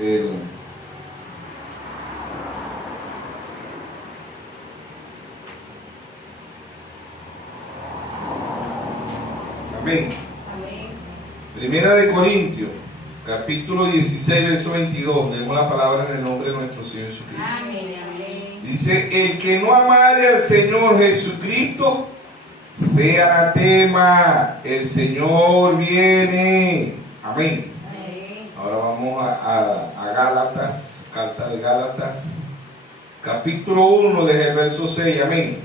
el amén. Primera de Corintios, capítulo 16, verso 22. Leemos la palabra en el nombre de nuestro Señor Jesucristo. Dice: el que no amare al Señor Jesucristo sea anatema. El Señor viene. Amén. Ahora vamos a Gálatas, carta de Gálatas, capítulo 1, desde el verso 6. Amén.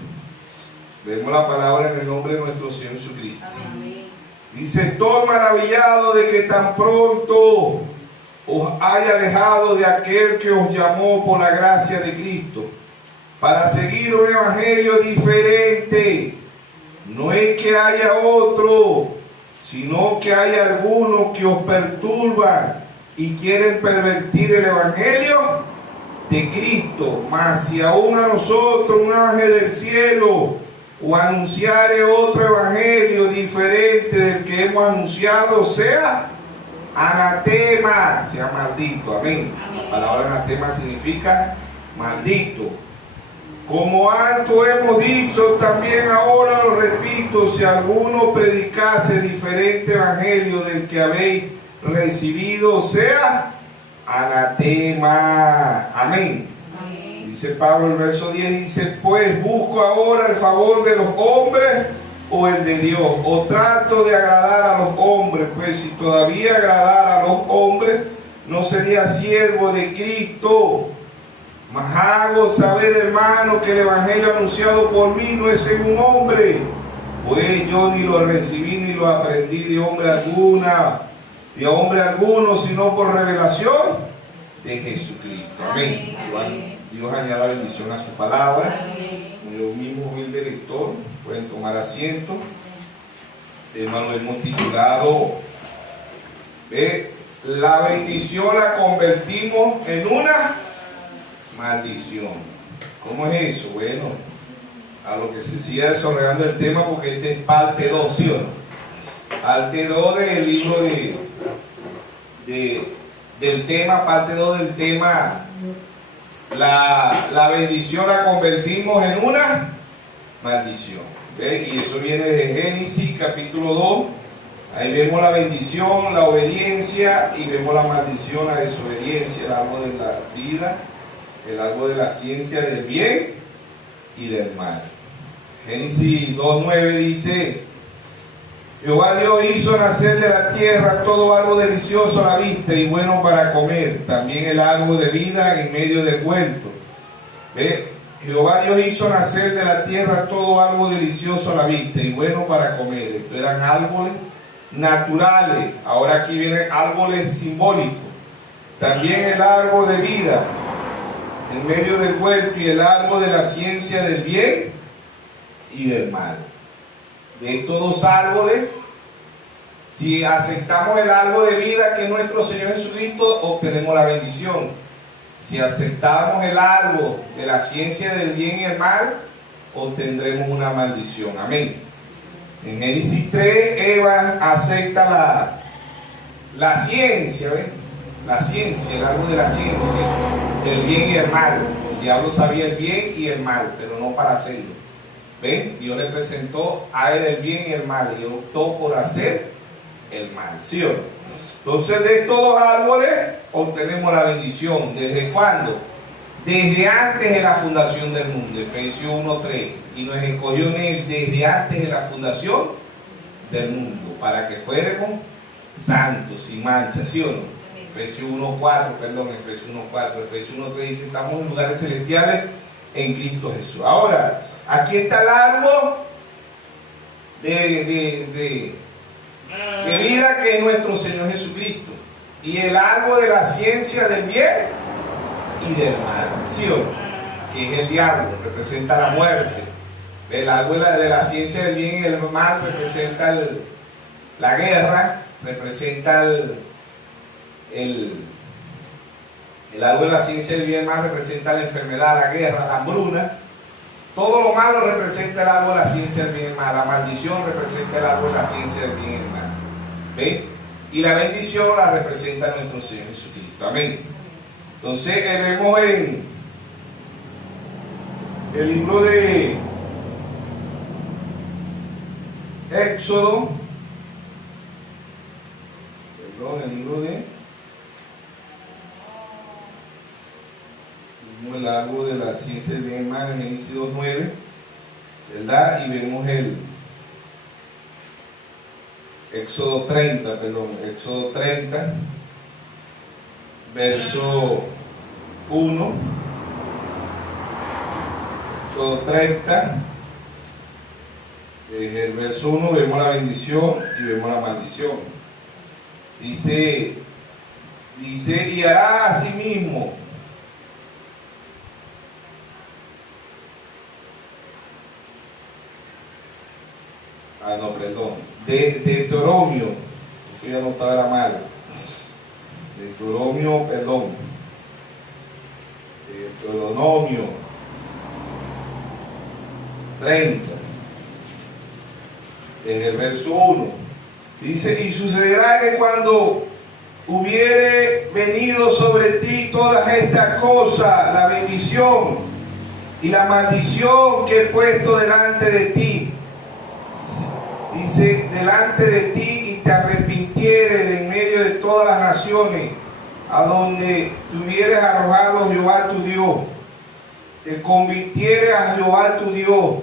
Leemos la palabra en el nombre de nuestro Señor Jesucristo. Amén. Dice: estoy maravillado de que tan pronto os haya alejado de aquel que os llamó por la gracia de Cristo, para seguir un evangelio diferente. No es que haya otro, sino que hay algunos que os perturban y quieren pervertir el evangelio de Cristo. Mas si aún a nosotros un ángel del cielo o anunciare otro evangelio diferente del que hemos anunciado, sea anatema, sea maldito. Amén. La palabra anatema significa maldito. Como antes hemos dicho, también ahora lo repito: si alguno predicase diferente evangelio del que habéis recibido, sea anatema. Amén. Dice Pablo, el verso 10 dice: pues busco ahora el favor de los hombres o el de Dios, o trato de agradar a los hombres. Pues si todavía agradara a los hombres, no sería siervo de Cristo. Mas hago saber, hermano, que el evangelio anunciado por mí no es según hombre, pues yo ni lo recibí ni lo aprendí de hombre alguno, sino por revelación de Jesucristo. Amén. Dios añada bendición a su palabra. Yo mismo, humilde lector, pueden tomar asiento. Hermano, hemos titulado la bendición la convertimos en una maldición. ¿Cómo es eso? Bueno, a lo que se siga desarrollando el tema, porque este es parte 2, ¿sí o no? Parte 2 del libro del tema, parte 2 del tema. La bendición la convertimos en una maldición. ¿Ve? Y eso viene de Génesis capítulo 2. Ahí vemos la bendición, la obediencia, y vemos la maldición, la desobediencia, el árbol de la vida, el árbol de la ciencia del bien y del mal. Génesis 2:9 dice: Jehová Dios hizo nacer de la tierra todo árbol delicioso a la vista y bueno para comer, también el árbol de vida en medio del huerto. ¿Ve? Jehová Dios hizo nacer de la tierra todo árbol delicioso a la vista y bueno para comer. Estos eran árboles naturales. Ahora aquí vienen árboles simbólicos. También el árbol de vida en medio del huerto y el árbol de la ciencia del bien y del mal. De estos dos árboles, si aceptamos el árbol de vida que es nuestro Señor Jesucristo, obtenemos la bendición. Si aceptamos el árbol de la ciencia del bien y el mal, obtendremos una maldición. Amén. En Génesis 3, Eva acepta la ciencia, ¿ves? La ciencia, el árbol de la ciencia del bien y el mal. El diablo sabía el bien y el mal, pero no para hacerlo. ¿Ven? Dios le presentó a él el bien y el mal y optó por hacer el mal. ¿Sí o no? Entonces, de estos dos árboles obtenemos la bendición. ¿Desde cuándo? Desde antes de la fundación del mundo. Efesios 1:3. Y nos escogió en él desde antes de la fundación del mundo, para que fuéramos santos, sin mancha. ¿Sí o no? Efesios 1:4, Efesios 1:4. Efesios 1:3 dice: estamos en lugares celestiales en Cristo Jesús. Ahora, aquí está el árbol de vida que es nuestro Señor Jesucristo, y el árbol de la ciencia del bien y del mal, ¿sí o no? Que es el diablo, representa la muerte. El árbol de la ciencia del bien y del mal representa la guerra, representa el árbol de la ciencia del bien y del mal representa la enfermedad, la guerra, la hambruna. Todo lo malo representa el árbol de la ciencia del bien y el mal. La maldición representa el árbol de la ciencia del bien y el mal. ¿Ve? y la bendición la representa nuestro Señor Jesucristo. Amén. Entonces vemos en el libro de Éxodo, el libro de el árbol de la ciencia de bien más, Génesis 2:9, ¿verdad? Y vemos el Éxodo 30, verso 1, Éxodo 30, desde el verso 1 vemos la bendición y vemos la maldición. Dice, y hará a sí mismo Deuteronomio, estoy anotado la mano. Deuteronomio 30, desde el verso 1, dice: y sucederá que cuando hubiere venido sobre ti todas estas cosas, la bendición y la maldición que he puesto delante de ti, dice, delante de ti, y te arrepintieres de en medio de todas las naciones a donde te hubieres arrojado Jehová tu Dios, te convirtieres a Jehová tu Dios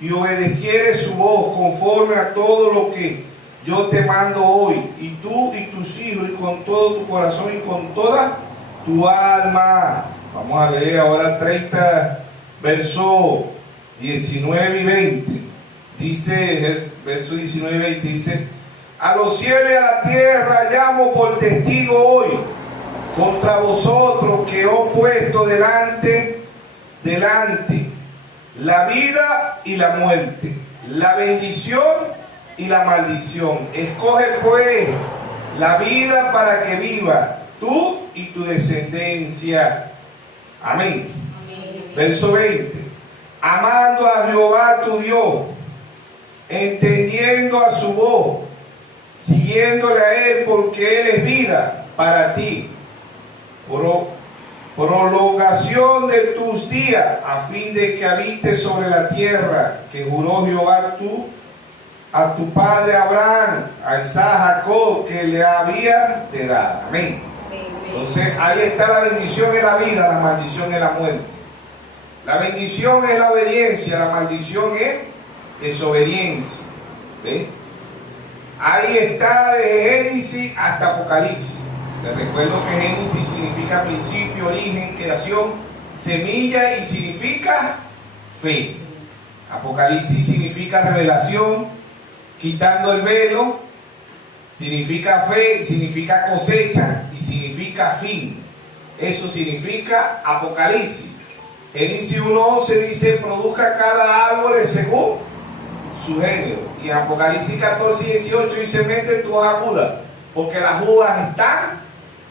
y obedecieres su voz conforme a todo lo que yo te mando hoy, y tú y tus hijos, y con todo tu corazón y con toda tu alma. Vamos a leer ahora 30, versos 19 y 20. Dice, verso 19 y 20, dice: a los cielos y a la tierra llamo por testigo hoy contra vosotros, que os he puesto delante la vida y la muerte, la bendición y la maldición. Escoge pues la vida para que viva tú y tu descendencia. Amén. Amén. Verso 20: amando a Jehová tu Dios, entendiendo a su voz, siguiéndole a él, porque él es vida para ti, prolongación de tus días, a fin de que habites sobre la tierra que juró Jehová a tu padre Abraham, a Isaac, a Jacob, que le había de dar. Amén. Entonces ahí está la bendición en la vida, la maldición en la muerte. La bendición es la obediencia, la maldición es desobediencia. ¿Ve? Ahí está de Génesis hasta Apocalipsis. Les recuerdo que Génesis significa principio, origen, creación, semilla, y significa fe. Apocalipsis significa revelación, quitando el velo, significa fe, significa cosecha y significa fin. Eso significa Apocalipsis. Génesis 1:11 dice: produzca cada árbol según su género. Y Apocalipsis 14:18 dice: mete tu hoja aguda, porque las uvas están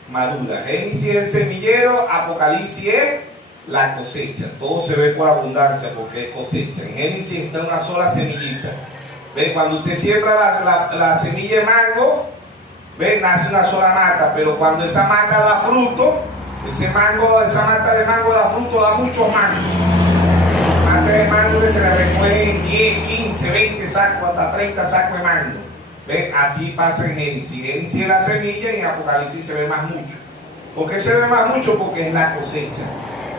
maduras. Génesis es el semillero, Apocalipsis es la cosecha. Todo se ve por abundancia porque es cosecha. En Génesis está una sola semillita. ¿Ve? Cuando usted siembra la semilla de mango, ¿ve? Nace una sola mata, pero cuando esa mata da fruto, esa mata de mango da fruto, da muchos mangos. Mata de mango que se le recogen 10, 15, 20 sacos, hasta 30 sacos de mango. ¿Ve? Así pasa en Génesis. Génesis es la semilla y en Apocalipsis se ve más mucho. ¿Por qué se ve más mucho? Porque es la cosecha.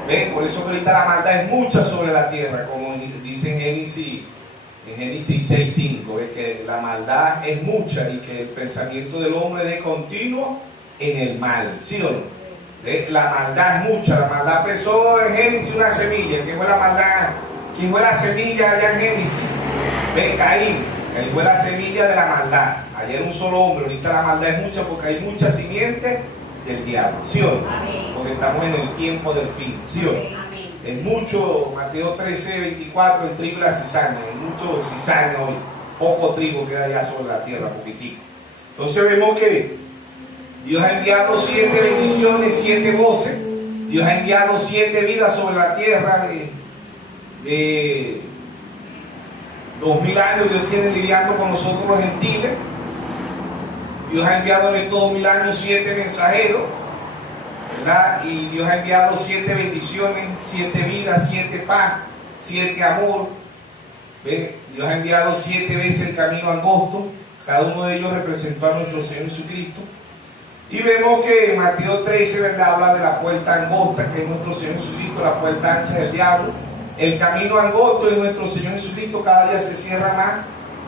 ¿Ve? Por eso que ahorita la maldad es mucha sobre la tierra, como dice en Génesis 6:5, ¿ve? Que la maldad es mucha y que el pensamiento del hombre es de continuo en el mal. ¿Sí o no? ¿Ve? La maldad es mucha. La maldad empezó en Génesis una semilla. ¿Quién fue la maldad? ¿Quién fue la semilla allá en Génesis? ¿Ve? Caín. Él fue la semilla de la maldad. Ayer un solo hombre, ahorita la maldad es mucha porque hay mucha simiente del diablo. ¿Sí o no? Amén. Porque estamos en el tiempo del fin. ¿Sí o no? Amén. Es mucho, Mateo 13:24, el trigo y la cizaña. Es mucho cizaña hoy. Poco trigo queda ya sobre la tierra, poquitico. Entonces vemos que Dios ha enviado 7 bendiciones, 7 voces. Dios ha enviado 7 vidas sobre la tierra de 2000 años. Dios tiene lidiando con nosotros los gentiles. Dios ha enviado en estos 2000 años 7 mensajeros, ¿verdad? Y Dios ha enviado 7 bendiciones, 7 vidas, 7 paz, 7 amor. ¿Ve? Dios ha enviado 7 veces el camino angosto. Cada uno de ellos representó a nuestro Señor Jesucristo. Y vemos que en Mateo 13, ¿verdad?, habla de la puerta angosta, que es nuestro Señor Jesucristo, la puerta ancha del diablo. El camino angosto es nuestro Señor Jesucristo, cada día se cierra más.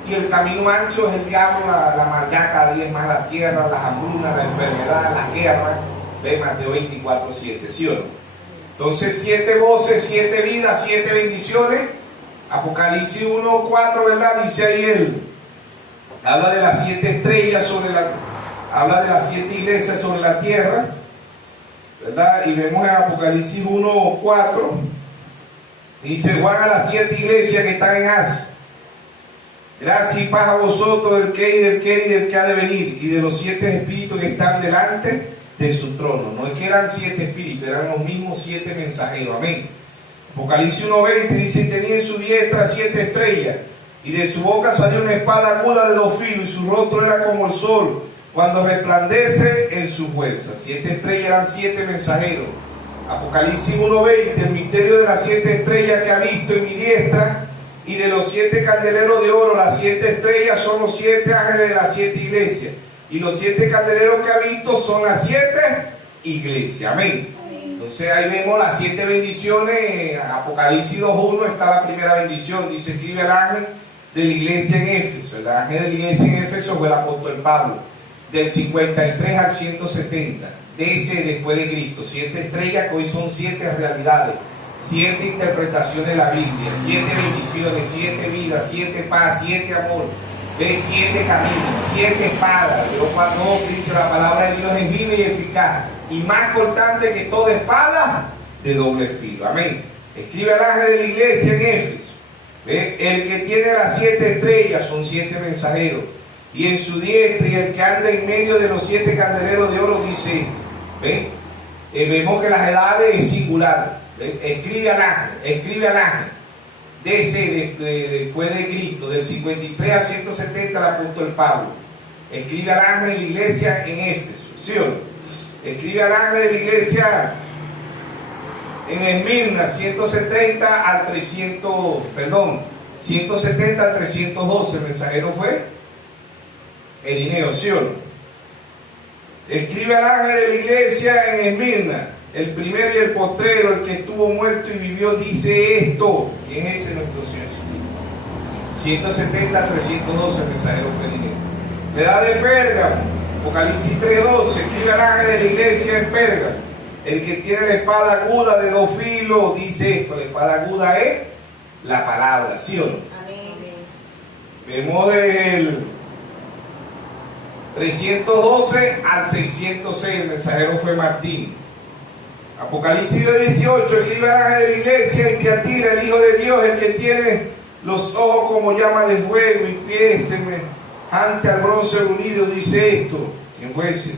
Y el camino ancho es el diablo, la maldad, cada día es más la tierra, las hambrunas, la enfermedad, la guerra. Ve Mateo 24, 7, ¿sí o no? Entonces 7 voces, 7 vidas, 7 bendiciones. Apocalipsis 1, 4, ¿verdad? Dice ahí él. Habla de las 7 estrellas habla de las 7 iglesias sobre la tierra, ¿verdad? Y vemos en Apocalipsis 1, 4, dice: Juan a las 7 iglesias que están en Asia. Gracia y paz a vosotros, del que y del que y del que ha de venir, y de los 7 espíritus que están delante de su trono. No es que eran 7 espíritus, eran los mismos 7 mensajeros. Amén. Apocalipsis 1:20 dice: tenía en su diestra 7 estrellas, y de su boca salió una espada aguda de 2 filos, y su rostro era como el sol cuando resplandece en su fuerza. 7 estrellas eran 7 mensajeros. Apocalipsis 1:20: el misterio de las 7 estrellas que ha visto en mi diestra, y de los 7 candeleros de oro. Las 7 estrellas son los 7 ángeles de las 7 iglesias, y los 7 candeleros que ha visto son las 7 iglesias. Amén. Entonces ahí vemos las 7 bendiciones. Apocalipsis 2:1 está la primera bendición. Dice: escribe al ángel de la iglesia en Éfeso. El ángel de la iglesia en Éfeso fue el apóstol Pablo, del 53 al 170, ese después de Cristo. 7 estrellas que hoy son 7 realidades, 7 interpretaciones de la Biblia, 7 bendiciones, 7 vidas, 7 paz, 7 amor. Ve 7 caminos, 7 espadas. Pero cuando se dice la palabra de Dios es viva y eficaz, y más cortante que toda espada de doble filo. Amén. Escribe al ángel de la iglesia en Éfeso. ¿Ve? El que tiene las 7 estrellas son 7 mensajeros, y en su diestra, y el que anda en medio de los 7 candeleros de oro dice: ¿ve? Vemos que las edades es singular. ¿Ve? Escribe al ángel. Después de Cristo, del 53 al 170, el apóstol Pablo. Escribe al ángel de la iglesia en Éfeso, ¿sí o no? Escribe al ángel de la iglesia en Esmirna, 170 al 312. El mensajero fue Ireneo, ¿sí o no? Escribe al ángel de la iglesia en Esmirna, el primero y el postrero, el que estuvo muerto y vivió, dice esto. ¿Quién es ese nuestro Señor? 170 al 312, el mensajero fue Ireneo. La edad de Pérgamo, Apocalipsis 3:12, escribe al ángel de la iglesia en Pérgamo, el que tiene la espada aguda de 2 filos, dice esto. La espada aguda es la palabra, ¿sí o no? Amén. Vemos del 312 al 606, el mensajero fue Martín. Apocalipsis 18, escribe al ángel de la iglesia en Tiatira, el Hijo de Dios, el que tiene los ojos como llama de fuego y pies semejante al bronce unido, dice esto. ¿Quién fue ese?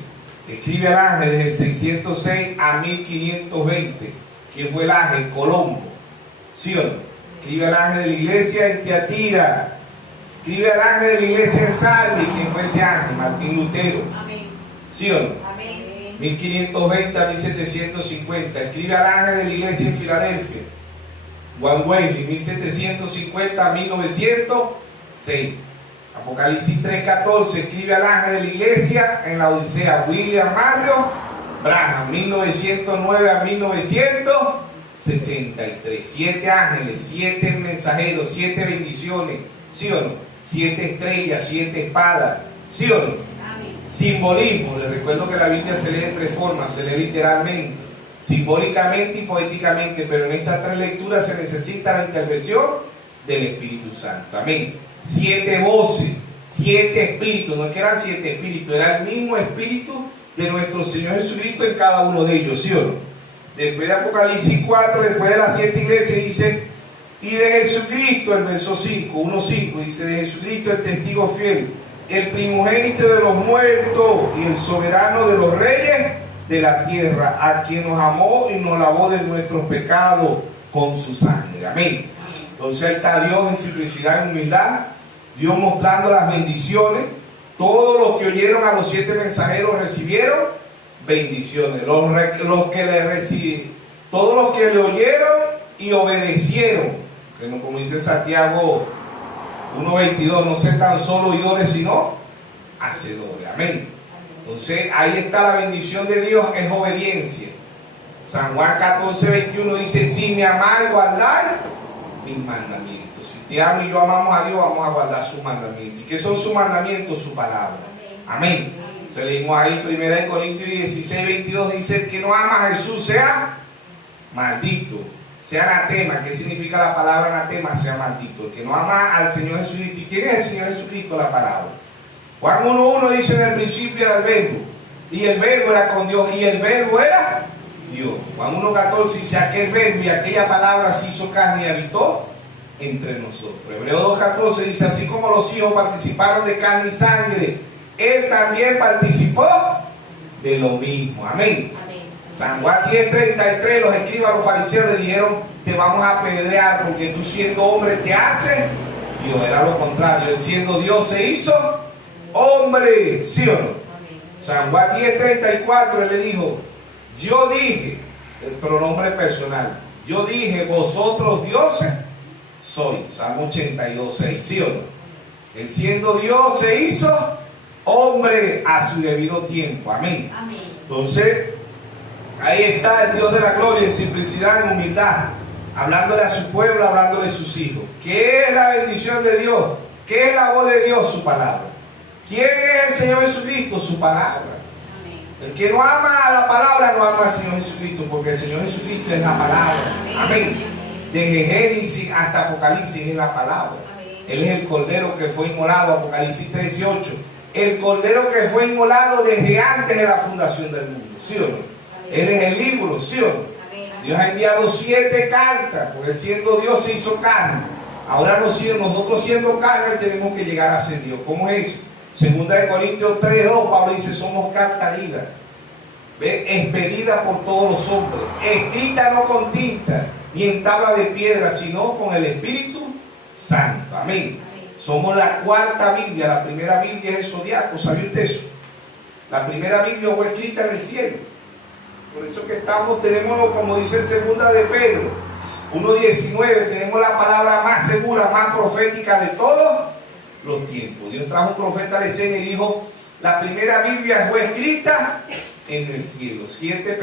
Escribe al ángel desde el 606 a 1520. ¿Quién fue el ángel? Colombo, ¿sí o no? Escribe al ángel de la iglesia en Tiatira. Escribe al ángel de la iglesia en Sardi. ¿Quién fue ese ángel? Martín Lutero. Amén. ¿Sí o no? Amén. 1520 a 1750. Escribe al ángel de la iglesia en Filadelfia, Juan Wesley, 1750 a 1906. Apocalipsis 3:14, escribe al ángel de la iglesia en la Odisea, William Mario Branham, 1909 a 1963. 7 ángeles, 7 mensajeros, 7 bendiciones, ¿sí o no? 7 estrellas, 7 espadas, ¿sí o no? Simbolismo. Les recuerdo que la Biblia se lee de 3 formas: se lee literalmente, simbólicamente y poéticamente, pero en estas 3 lecturas se necesita la intervención del Espíritu Santo. Amén. 7 voces, 7 espíritus. No es que eran 7 espíritus, era el mismo espíritu de nuestro Señor Jesucristo en cada uno de ellos, ¿sí o no? Después de Apocalipsis 4, después de las 7 iglesias, dice: y de Jesucristo, el verso 5, 1:5, dice: de Jesucristo el testigo fiel, el primogénito de los muertos y el soberano de los reyes de la tierra, a quien nos amó y nos lavó de nuestros pecados con su sangre. Amén. Entonces ahí está Dios en simplicidad y humildad, Dios mostrando las bendiciones. Todos los que oyeron a los 7 mensajeros recibieron bendiciones. Todos los que le oyeron y obedecieron, que como dice Santiago 1:22, no sean tan solo oidores, sino hacedores. Amén. Entonces ahí está la bendición de Dios, es obediencia. San Juan 14:21 dice: si me amáis, guardáis mis mandamientos. Si te amo y yo amamos a Dios, vamos a guardar sus mandamientos. ¿Y qué son sus mandamientos? Su palabra. Amén. Se leímos ahí 1 Corintios 16:22, dice: que no ama a Jesús sea maldito, sea anatema. ¿Qué significa la palabra anatema? Sea maldito. El que no ama al Señor Jesucristo. ¿Y quién es el Señor Jesucristo? La palabra. Juan 1:1 dice: en el principio era el verbo, y el verbo era con Dios, y el verbo era Dios. Juan 1:14 dice: aquel verbo y aquella palabra se hizo carne y habitó entre nosotros. Hebreos 2:14 dice: así como los hijos participaron de carne y sangre, Él también participó de lo mismo. Amén. San Juan 10:33, los escribas, los fariseos le dijeron: te vamos a apedrear porque tú siendo hombre te haces Dios. Era lo contrario, él siendo Dios se hizo hombre, ¿sí o no? San Juan 10:34, él le dijo: yo dije, el pronombre personal, yo dije, vosotros dioses sois. Salmo 82:6, ¿sí o no? Él siendo Dios se hizo hombre a su debido tiempo. Amén. Entonces ahí está el Dios de la gloria en simplicidad, en humildad, hablándole a su pueblo, hablándole a sus hijos. ¿Qué es la bendición de Dios? ¿Qué es la voz de Dios? Su palabra. ¿Quién es el Señor Jesucristo? Su palabra. El que no ama a la palabra no ama al Señor Jesucristo, porque el Señor Jesucristo es la palabra. Amén. Desde Génesis hasta Apocalipsis es la palabra. Él es el cordero que fue inmolado, Apocalipsis 13:8. El cordero que fue inmolado desde antes de la fundación del mundo, ¿sí o no? Él es el libro, ¿sí o no? Dios ha enviado 7 cartas, porque siendo Dios se hizo carne. Ahora nosotros siendo carne tenemos que llegar a ser Dios. ¿Cómo es eso? Segunda de Corintios 3:2, Pablo dice: somos carta ida, expedida por todos los hombres, escrita no con tinta, ni en tabla de piedra, sino con el Espíritu Santo. Amén. Somos la cuarta Biblia. La primera Biblia es el Zodiaco. ¿Sabía usted eso? La primera Biblia fue escrita en el cielo. Por eso que tenemos, como dice en segunda de Pedro 1:19, tenemos la palabra más segura, más profética de todos los tiempos. Dios trajo un profeta a la escena y dijo: la primera Biblia fue escrita en el cielo. 7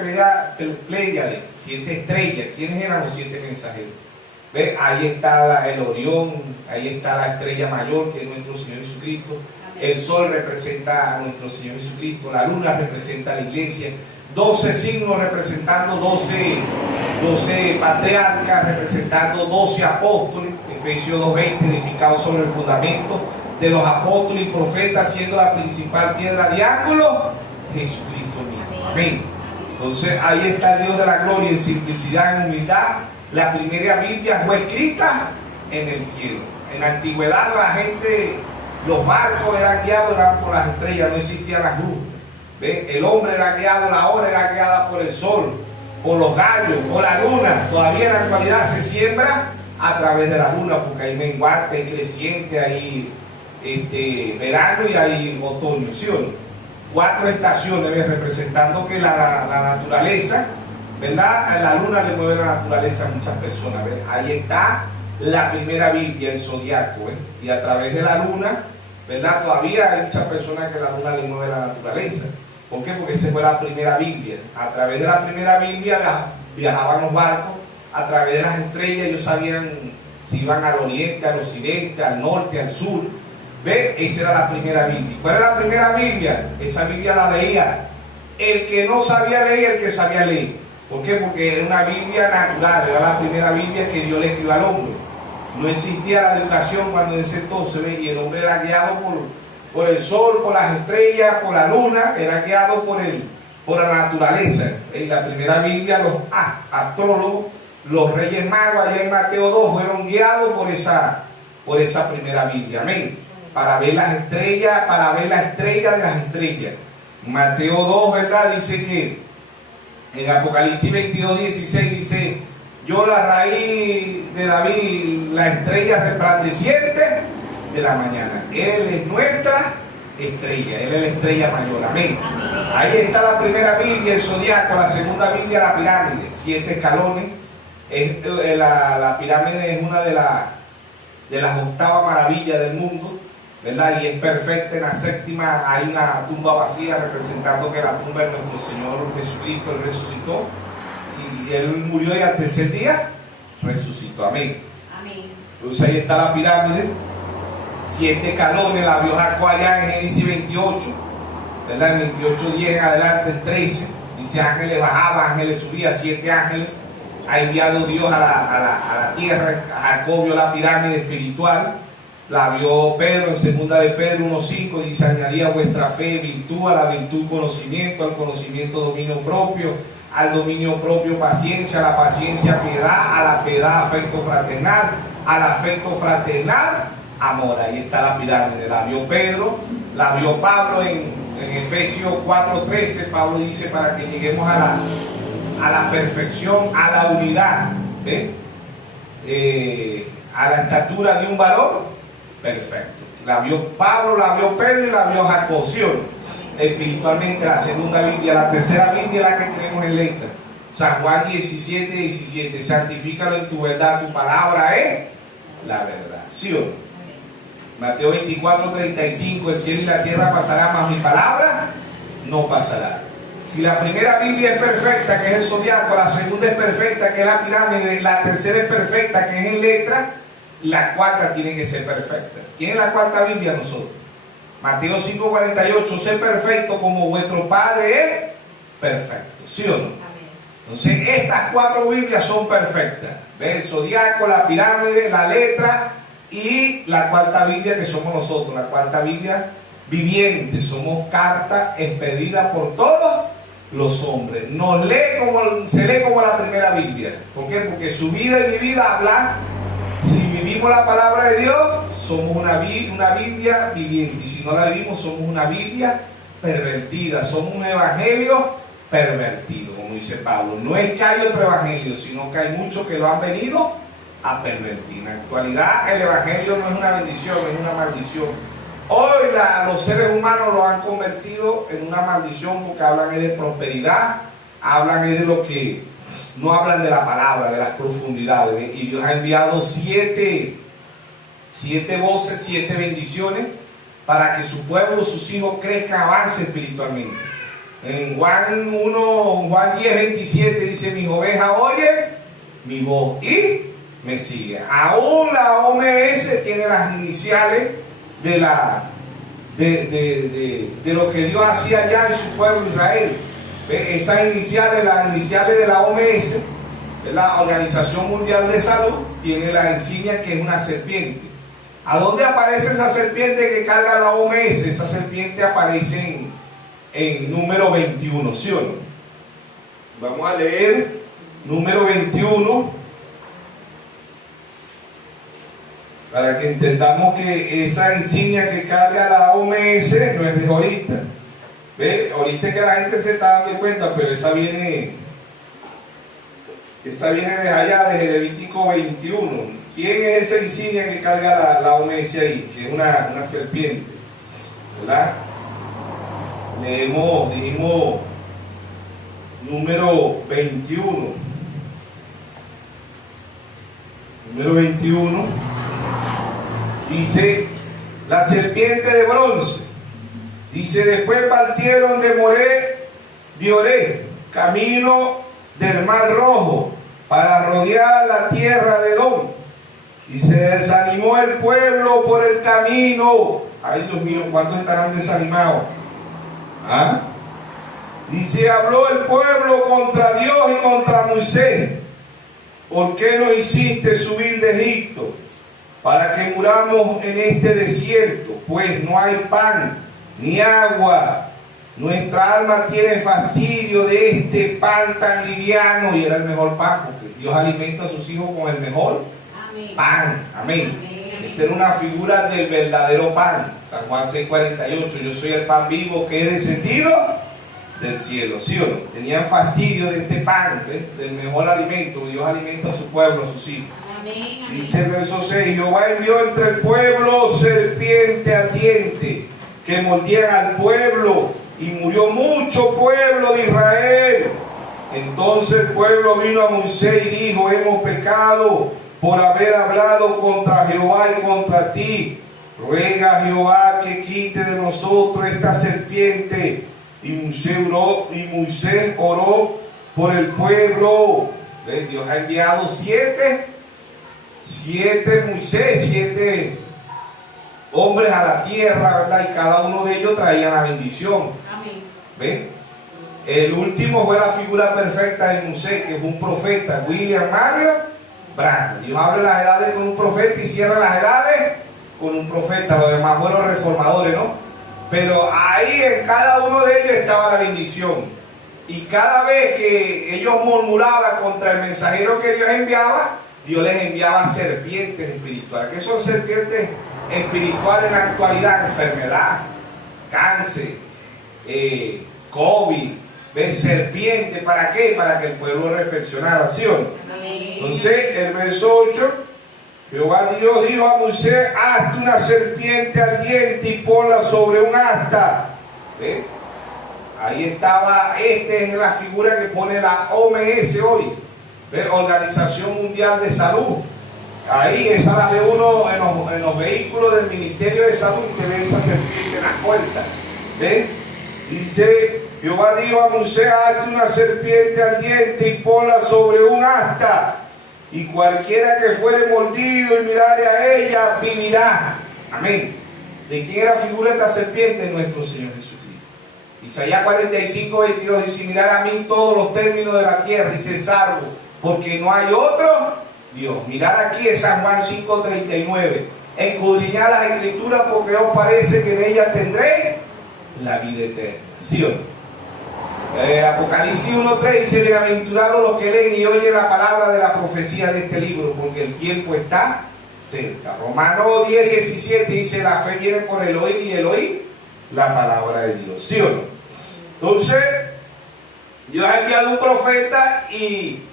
Pléyades, 7 estrellas. ¿Quiénes eran los 7 mensajeros? ¿Ve? Ahí está el Orión, ahí está la estrella mayor, que es nuestro Señor Jesucristo. El sol representa a nuestro Señor Jesucristo, la luna representa a la iglesia, 12 signos representando 12 patriarcas, representando 12 apóstoles. Efesios 2:20, edificado sobre el fundamento de los apóstoles y profetas, siendo la principal piedra de ángulo Jesucristo mismo. Amén. Entonces ahí está el Dios de la gloria en simplicidad, en humildad. La primera Biblia fue escrita en el cielo. En la antigüedad la gente, los barcos eran guiados por las estrellas, no existían las luces. El hombre era guiado, la hora era guiada por el sol, por los gallos, por la luna. Todavía en la actualidad se siembra a través de la luna, porque hay menguante, hay creciente, hay verano y hay otoño, ¿sí o no? 4 estaciones, representando que la naturaleza, ¿verdad? A la luna le mueve la naturaleza a muchas personas, ¿ves? Ahí está la primera Biblia, el Zodiaco, ¿eh? Y a través de la luna, ¿verdad? Todavía hay muchas personas que la luna le mueve la naturaleza. ¿Por qué? Porque esa fue la primera Biblia. A través de la primera Biblia viajaban los barcos, a través de las estrellas ellos sabían si iban al oriente, al occidente, al norte, al sur. ¿Ve? Esa era la primera Biblia. ¿Cuál era la primera Biblia? Esa Biblia la leía el que no sabía leer y el que sabía leer. ¿Por qué? Porque era una Biblia natural, era la primera Biblia que Dios le escribió al hombre. No existía la educación cuando en ese entonces, ¿ve? Y el hombre era guiado por el sol, por las estrellas, por la luna, era guiado por la naturaleza. En la primera Biblia los astrólogos, los reyes magos, allá en Mateo 2, fueron guiados por esa primera Biblia. Amén. Para ver las estrellas, para ver la estrella de las estrellas. Mateo 2, ¿verdad? Dice que en Apocalipsis 22:16 dice: yo la raíz de David, la estrella resplandeciente de la mañana. Él es nuestra estrella. Él es la estrella mayor. Amén. Ahí está la primera Biblia, el zodiaco. La segunda Biblia, la pirámide. 7 escalones. La pirámide es una de las 8 maravillas del mundo, ¿verdad? Y es perfecta. En la séptima hay una tumba vacía representando que la tumba de nuestro Señor Jesucristo. Él resucitó y Él murió y al tercer día resucitó. Amén. Entonces ahí está la pirámide. 7 escalones, la vio Jacob allá en Génesis 28, ¿verdad? En 28:10 en adelante, el 13. Dice: ángeles bajaban, ángeles subían, 7 ángeles. Ha enviado Dios a la tierra. Jacob vio la pirámide espiritual. La vio Pedro en segunda de Pedro 1:5. Dice: añadía vuestra fe virtud, a la virtud conocimiento, al conocimiento dominio propio, al dominio propio paciencia, a la paciencia piedad, a la piedad afecto fraternal, al afecto fraternal amor. Ahí está la pirámide. La vio Pedro, la vio Pablo en Efesios 4:13. Pablo dice: para que lleguemos a la perfección, a la unidad, a la estatura de un varón perfecto. La vio Pablo, la vio Pedro y la vio Jacob. ¿Sí o no? Espiritualmente, la segunda Biblia. La tercera Biblia es la que tenemos en letra. San Juan 17:17. Santifícalo en tu verdad, tu palabra es la verdad. ¿Sí o no? Mateo 24:35. El cielo y la tierra pasarán, mas mi palabra no pasará. Si la primera Biblia es perfecta, que es el zodiaco, la segunda es perfecta, que es la pirámide, la tercera es perfecta, que es en letra, la cuarta tiene que ser perfecta. ¿Quién es la cuarta Biblia? Nosotros. Mateo 5:48. Sé perfecto como vuestro Padre es perfecto. ¿Sí o no? Entonces estas 4 Biblias son perfectas. ¿Ves? El zodiaco, la pirámide, la letra y la cuarta Biblia, que somos nosotros. La cuarta Biblia viviente. Somos carta expedida por todos los hombres. Se lee como la primera Biblia. ¿Por qué? Porque su vida y mi vida hablan. Si vivimos la palabra de Dios, somos una Biblia viviente. Y si no la vivimos, somos una Biblia pervertida. Somos un evangelio pervertido, como dice Pablo. No es que hay otro evangelio, sino que hay muchos que lo han venido a pervertir. En la actualidad, el evangelio no es una bendición, es una maldición. Hoy los seres humanos lo han convertido en una maldición, porque hablan de prosperidad, hablan de lo que no hablan de la palabra, de las profundidades. Y Dios ha enviado 7 voces, 7 bendiciones para que su pueblo, sus hijos crezcan, avancen espiritualmente. En Juan 10:27 dice: mis ovejas oyen mi voz y me siguen. Aún la OMS tiene las iniciales de lo que Dios hacía allá en su pueblo Israel. Esas iniciales, las iniciales de la OMS, de la Organización Mundial de Salud, tiene la insignia que es una serpiente. ¿A dónde aparece esa serpiente que carga la OMS? Esa serpiente aparece en número 21, ¿sí o no? Vamos a leer número 21 para que entendamos que esa insignia que carga la OMS no es de ahorita. ¿Ve? Ahorita es que la gente se está dando cuenta, pero esa viene de allá, desde Levítico 21. ¿Quién es esa insignia que carga la OMS ahí? Que es una serpiente, ¿verdad? Dijimos número 21. Número 21 dice: la serpiente de bronce. Dice: después partieron de Oré, camino del Mar Rojo, para rodear la tierra de Edom. Y se desanimó el pueblo por el camino. Ay, Dios mío, ¿cuántos estarán desanimados? ¿Ah? Dice: habló el pueblo contra Dios y contra Moisés. ¿Por qué nos hiciste subir de Egipto para que muramos en este desierto? Pues no hay pan ni agua. Nuestra alma tiene fastidio de este pan tan liviano. Y era el mejor pan, porque Dios alimenta a sus hijos con el mejor pan. Amén. Esta era una figura del verdadero pan. San Juan 6:48. Yo soy el pan vivo que he descendido del cielo. ¿Sí o no? Tenían fastidio de este pan, ¿ves? Del mejor alimento. Dios alimenta a su pueblo, a sus hijos. Amén, amén. Dice el verso 6: Jehová envió entre el pueblo serpiente ardiente que mordían al pueblo, y murió mucho pueblo de Israel. Entonces el pueblo vino a Moisés y dijo: hemos pecado por haber hablado contra Jehová y contra ti. Ruega a Jehová que quite de nosotros esta serpiente. Y Moisés oró por el pueblo. Dios ha enviado siete hombres a la tierra, ¿verdad? Y cada uno de ellos traía la bendición. Amén. ¿Ven? El último fue la figura perfecta de Moisés, que es un profeta, William Mario Branham. Dios abre las edades con un profeta y cierra las edades con un profeta. Los demás fueron reformadores, ¿no? Pero ahí en cada uno de ellos estaba la bendición. Y cada vez que ellos murmuraban contra el mensajero que Dios enviaba, Dios les enviaba serpientes espirituales. ¿Qué son serpientes espirituales en la actualidad? Enfermedad, cáncer, COVID, ¿ves? Serpiente, ¿para qué? Para que el pueblo reflexionara, ¿sí o no? Entonces, el verso 8, Jehová Dios dijo a Moisés: hazte una serpiente ardiente y ponla sobre un asta. ¿Ves? Ahí estaba, esta es la figura que pone la OMS hoy, ¿ves? Organización Mundial de Salud. Ahí esa la de uno en los vehículos del Ministerio de Salud, y te ve esa serpiente en la puerta. ¿Ves? Dice: Jehová dijo a Moisés: hazte una serpiente ardiente y ponla sobre un asta, y cualquiera que fuere mordido y mirare a ella vivirá. Amén. ¿De quién es la figura de esta serpiente? Nuestro Señor Jesucristo. Isaías 45:22 dice: mirad a mí todos los términos de la tierra y sed salvo, porque no hay otro Dios. Mirad aquí en San Juan 5:39: escudriñad las escrituras, porque os parece que en ellas tendréis la vida eterna. ¿Sí o no? Apocalipsis 1:3 dice: bienaventurados los que leen y oyen la palabra de la profecía de este libro, porque el tiempo está cerca. Romanos 10:17 dice: la fe viene por el oír y el oír la palabra de Dios. ¿Sí o no? Entonces, Dios ha enviado un profeta, y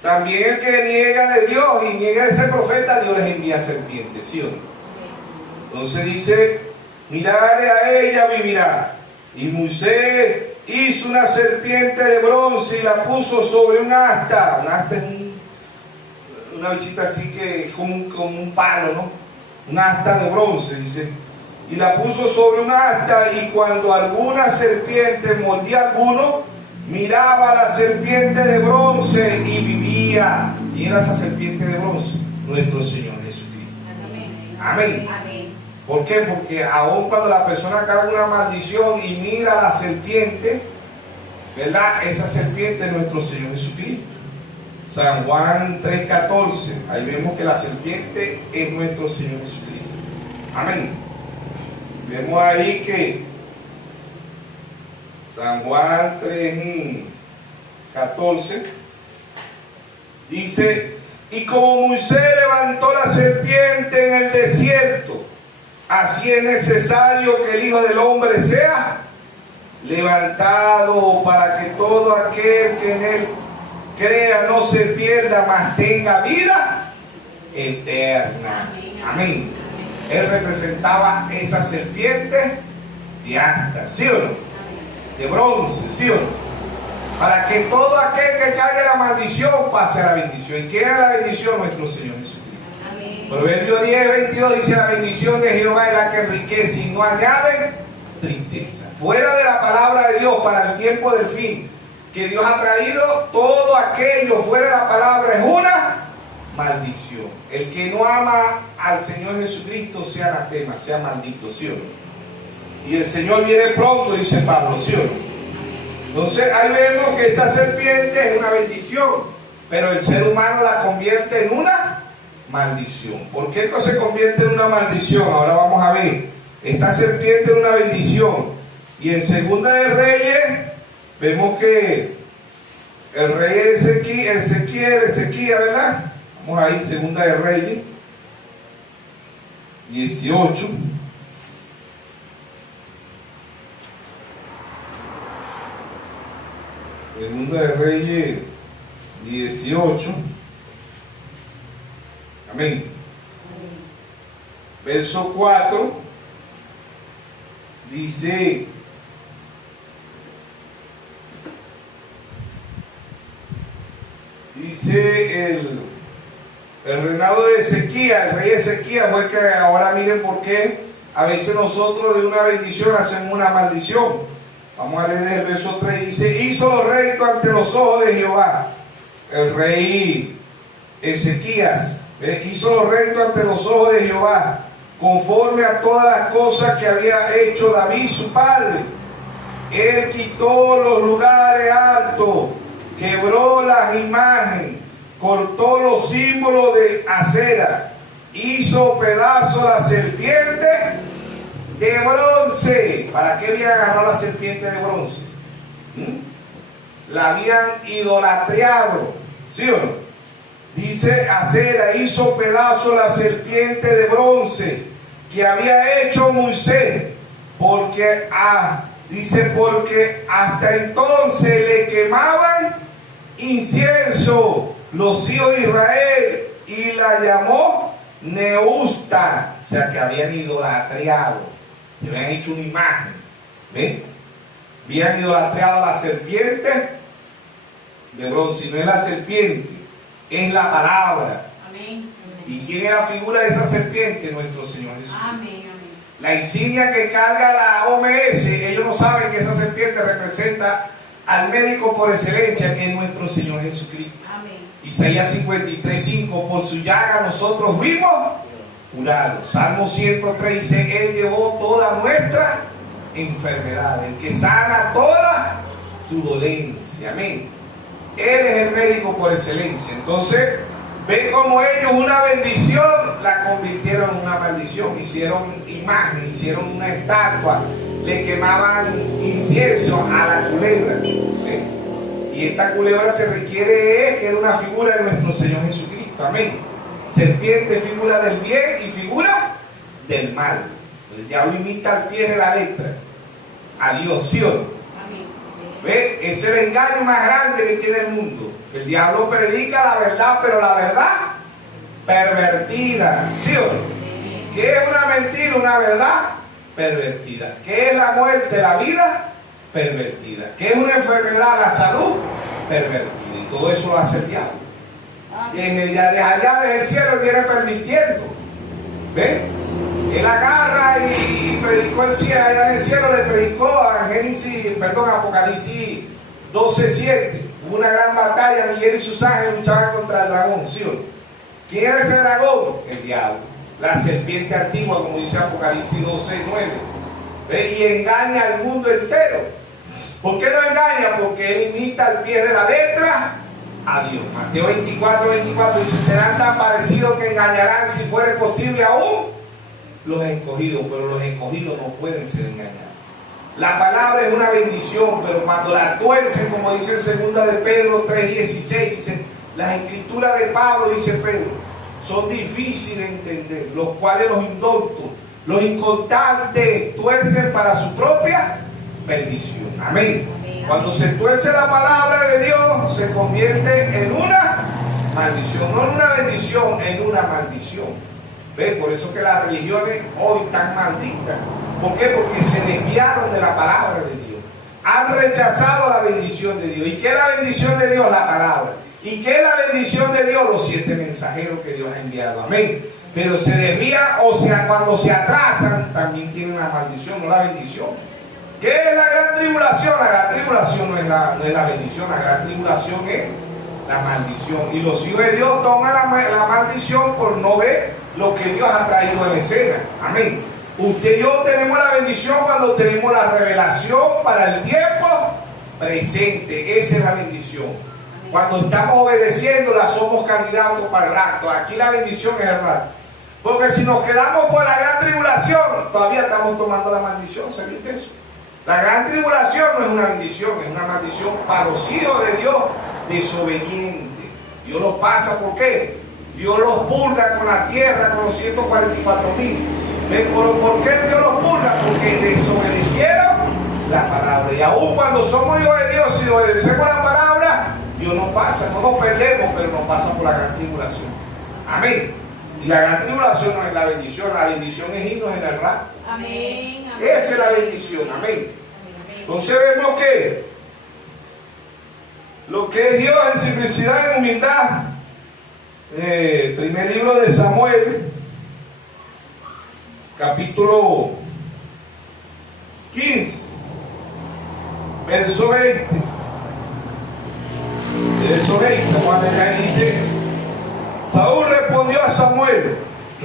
también el que niega de Dios y niega a ese profeta, Dios les envía serpientes. ¿Sí o no? Entonces dice: mirare a ella vivirá. Y Moisés hizo una serpiente de bronce y la puso sobre un asta. Un asta es una visita así que es como un palo, ¿no? Un asta de bronce, dice. Y la puso sobre un asta, y cuando alguna serpiente mordía a alguno, miraba a la serpiente de bronce y vivía. Y era esa serpiente de bronce nuestro Señor Jesucristo. Amén. Amén. ¿Por qué? Porque aun cuando la persona carga una maldición y mira a la serpiente, ¿verdad? Esa serpiente es nuestro Señor Jesucristo. San Juan 3:14, ahí vemos que la serpiente es nuestro Señor Jesucristo. Amén. Vemos ahí que San Juan 3:14 dice: y como Moisés levantó la serpiente en el desierto, así es necesario que el Hijo del Hombre sea levantado, para que todo aquel que en él crea no se pierda, mas tenga vida eterna. Amén. Él representaba esa serpiente de asta, ¿sí o no? De bronce, ¿sí o no? Para que todo aquel que caiga la maldición pase a la bendición. ¿Y quién es la bendición? Nuestro Señor Jesucristo. Proverbio 10:22 dice: la bendición de Jehová es la que enriquece y no añade tristeza. Fuera de la palabra de Dios para el tiempo del fin que Dios ha traído, todo aquello fuera de la palabra es una maldición. El que no ama al Señor Jesucristo sea anatema, sea maldito, ¿sí o no? Y el Señor viene pronto, dice Pablo, ¿sí o no? Entonces ahí vemos que esta serpiente es una bendición, pero el ser humano la convierte en una maldición. ¿Por qué esto se convierte en una maldición? Ahora vamos a ver. Esta serpiente es una bendición. Y en Segunda de Reyes vemos que el rey Ezequiel, ¿verdad? Vamos ahí, Segunda de Reyes 18. Segunda de Reyes 18. Amén. Verso 4. Dice, el reinado de Ezequías, el rey Ezequías, fue que ahora miren por qué a veces nosotros de una bendición hacemos una maldición. Vamos a leer desde el verso 3, dice, hizo lo recto ante los ojos de Jehová. El rey Ezequías hizo lo recto ante los ojos de Jehová, conforme a todas las cosas que había hecho David su padre. Él quitó los lugares altos, quebró las imágenes, cortó los símbolos de acera, hizo pedazos la serpiente de bronce. ¿Para qué habían agarrado la serpiente de bronce? La habían idolatrado, ¿sí o no? Dice acera, hizo pedazos la serpiente de bronce que había hecho Moisés, porque porque hasta entonces le quemaban incienso los hijos de Israel y la llamó Neusta, o sea que habían idolatrado, le habían hecho una imagen, ¿ven? Habían idolatrado a la serpiente de bronce. No es la serpiente, es la palabra. Amén. ¿Y quién es la figura de esa serpiente? Nuestro Señor Jesús. Amén. La insignia que carga la OMS, ellos no saben que esa serpiente representa al médico por excelencia, que es nuestro Señor Jesucristo. Amén. Isaías 53:5, por su llaga nosotros fuimos curados. Salmo 103 dice, Él llevó toda nuestra enfermedad, el que sana toda tu dolencia. Amén. Él es el médico por excelencia. Entonces, ven como ellos una bendición la convirtieron en una maldición. Hicieron imagen, hicieron una estatua, le quemaban incienso a la culebra. Y esta culebra se requiere que era una figura de nuestro Señor Jesucristo. Amén. Serpiente, figura del bien y figura del mal. El diablo imita al pie de la letra a Dios, ¿sí o no? ¿Ve? Es el engaño más grande que tiene el mundo. El diablo predica la verdad, pero la verdad pervertida, ¿sí o no? ¿Qué es una mentira? Una verdad pervertida. ¿Qué es la muerte? La vida pervertida. ¿Qué es una enfermedad? La salud pervertida. Y todo eso lo hace el diablo. Desde allá, desde el cielo, él viene permitiendo. ¿Ve? Él agarra y predicó el cielo, allá en el cielo le predicó a Apocalipsis 12:7. Hubo una gran batalla, Miguel y sus ángeles luchaban contra el dragón, ¿sí o no? ¿Quién era ese dragón? El diablo. La serpiente antigua, como dice Apocalipsis 12:9. ¿Ve? Y engaña al mundo entero. ¿Por qué no engaña? Porque él imita al pie de la letra a Dios. Mateo 24:24 dice, serán tan parecidos que engañarán, si fuere posible, aún los escogidos, pero los escogidos no pueden ser engañados. La palabra es una bendición, pero cuando la tuercen, como dice en 2 de Pedro 3:16, dice, las escrituras de Pablo, dice Pedro, son difíciles de entender, los cuales los indoctos, los inconstantes, tuercen para su propia perdición. Amén. Cuando se tuerce la palabra de Dios, se convierte en una maldición, no en una bendición, en una maldición. ¿Ve? Por eso que las religiones hoy están malditas. ¿Por qué? Porque se desviaron de la palabra de Dios. Han rechazado la bendición de Dios. ¿Y qué es la bendición de Dios? La palabra. ¿Y qué es la bendición de Dios? Los 7 mensajeros que Dios ha enviado. Amén. Pero se desvían, o sea, cuando se atrasan, también tienen la maldición, no la bendición. ¿Qué es la gran tribulación? La gran tribulación no es la bendición, la gran tribulación es la maldición. Y los hijos de Dios toman la maldición por no ver lo que Dios ha traído en escena. Amén. Usted y yo tenemos la bendición cuando tenemos la revelación para el tiempo presente. Esa es la bendición. Cuando estamos obedeciéndola, somos candidatos para el rapto. Aquí la bendición es el rapto. Porque si nos quedamos por la gran tribulación, todavía estamos tomando la maldición. ¿Sabían eso? La gran tribulación no es una bendición, es una maldición para los hijos de Dios desobedientes. Dios los pasa, ¿por qué? Dios los purga con la tierra, con los 144,000. ¿Por qué Dios los purga? Porque desobedecieron la palabra. Y aún cuando somos hijos de Dios y obedecemos la palabra, Dios nos pasa, no nos perdemos, pero nos pasa por la gran tribulación. Amén. Y la gran tribulación no es la bendición es irnos en el rapto. Amén. Esa es la bendición, amén. Entonces vemos que lo que es Dios en simplicidad y humildad. Primer libro de Samuel, capítulo 15, verso 20. Verso 20, cuando acá dice: Saúl respondió a Samuel.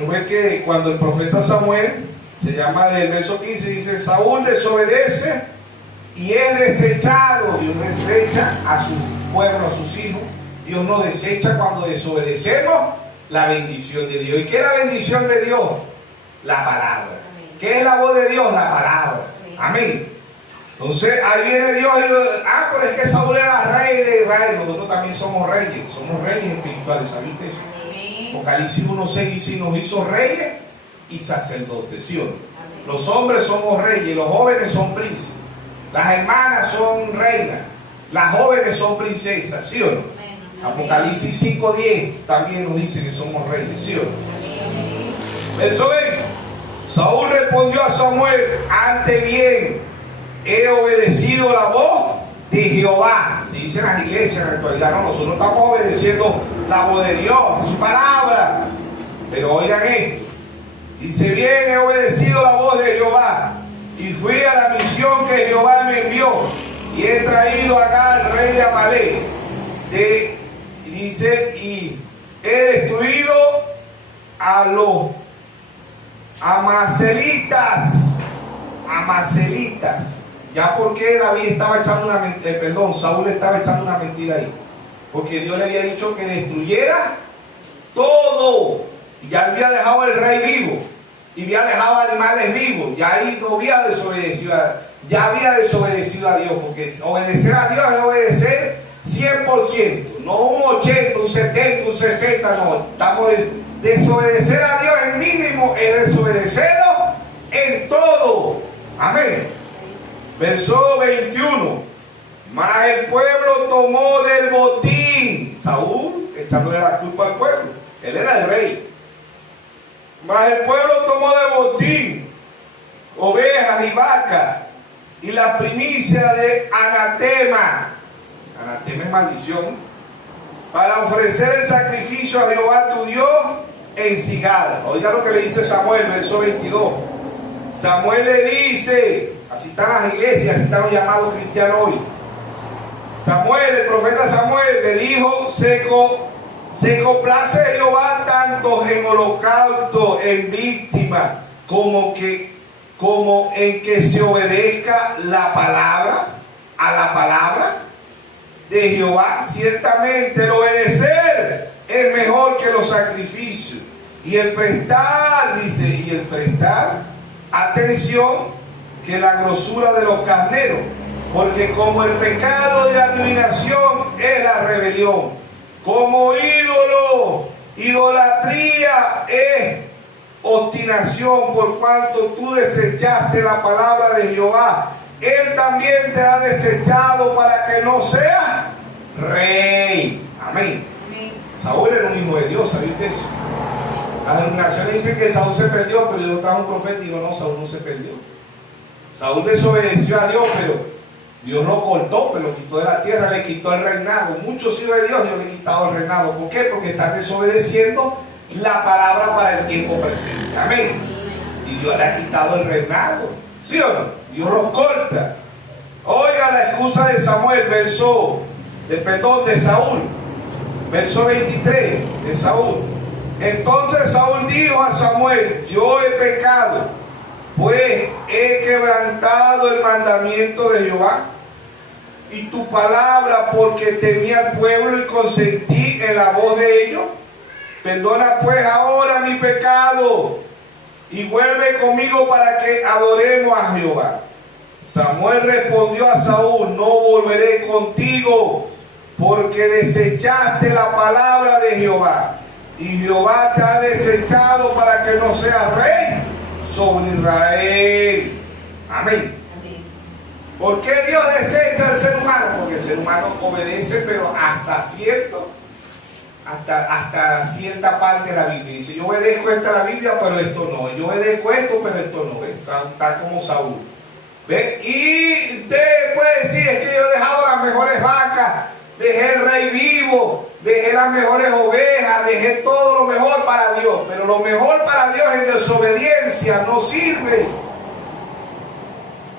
Fue que cuando el profeta Samuel, se llama del verso 15, dice: Saúl desobedece y es desechado. Dios desecha a su pueblo, a sus hijos. Dios nos desecha cuando desobedecemos la bendición de Dios. ¿Y qué es la bendición de Dios? La palabra. ¿Qué es la voz de Dios? La palabra. Amén. Entonces ahí viene Dios y pero es que Saúl era rey de Israel. Nosotros también somos reyes espirituales, ¿sabiste eso? Apocalipsis 1:6 dice: nos hizo reyes y sacerdotes, ¿sí o no? Los hombres somos reyes, los jóvenes son príncipes, las hermanas son reinas, las jóvenes son princesas, ¿sí o no? Apocalipsis 5:10 también nos dice que somos reyes, ¿sí o no? Verso 20. Saúl respondió a Samuel: ante bien he obedecido la voz de Jehová. Se dicen las iglesias en la actualidad, no, nosotros estamos obedeciendo la voz de Dios, su palabra. Pero oigan esto, dice: bien he obedecido la voz de Jehová y fui a la misión que Jehová me envió y he traído acá al rey de Amalek. Dice: y he destruido a los amaselitas. Ya porque David estaba echando una mentira, Saúl estaba echando una mentira ahí. Porque Dios le había dicho que destruyera todo. Y ya había dejado al rey vivo. Y había dejado animales vivos. Ya ahí no había desobedecido ya había desobedecido a Dios. Porque obedecer a Dios es obedecer 100%. No un 80, un 70, un 60, no. Estamos desobedecer a Dios el mínimo es desobedecerlo en todo. Amén. Verso 21. Mas el pueblo tomó del botín. Saúl echándole la culpa al pueblo. Él era el rey. Mas el pueblo tomó del botín ovejas y vacas y la primicia de anatema. Anatema es maldición. Para ofrecer el sacrificio a Jehová tu Dios en Sigar. Oiga lo que le dice Samuel, verso 22. Samuel le dice, así están las iglesias, así están los llamados cristianos hoy. Samuel, el profeta Samuel, le dijo: se complace Jehová tanto en holocausto, en víctima, como en que se obedezca la palabra, a la palabra de Jehová. Ciertamente el obedecer es mejor que los sacrificios. Y el prestar, dice, y el prestar atención que la grosura de los carneros. Porque como el pecado de adivinación es la rebelión, como idolatría es obstinación, por cuanto tú desechaste la palabra de Jehová, Él también te ha desechado para que no seas rey. Amén. Saúl era un hijo de Dios, ¿sabiste eso? Las denominaciones dicen que Saúl se perdió, pero yo trajo un profeta y digo: no, Saúl no se perdió. Saúl desobedeció a Dios, pero Dios lo cortó, pero lo quitó de la tierra, le quitó el reinado. Muchos hijos de Dios le han quitado el reinado. ¿Por qué? Porque están desobedeciendo la palabra para el tiempo presente. Amén. Y Dios le ha quitado el reinado. ¿Sí o no? Dios lo corta. Oiga la excusa de Samuel, de Saúl. Verso 23 de Saúl. Entonces Saúl dijo a Samuel: yo he pecado, pues he quebrantado el mandamiento de Jehová y tu palabra, porque temí al pueblo y consentí en la voz de ellos. Perdona pues ahora mi pecado y vuelve conmigo para que adoremos a Jehová. Samuel respondió a Saúl: no volveré contigo, porque desechaste la palabra de Jehová, y Jehová te ha desechado para que no seas rey sobre Israel. Amén. ¿Por qué Dios desecha al ser humano? Porque el ser humano obedece, pero hasta hasta cierta parte de la Biblia. Dice, yo obedezco esta a la Biblia, pero esto no. Yo obedezco esto, pero esto no. Está como Saúl. ¿Ve? Y usted puede decir, es que yo he dejado las mejores vacas, dejé el rey vivo, dejé las mejores ovejas, dejé todo lo mejor para Dios. Pero lo mejor para Dios en desobediencia no sirve.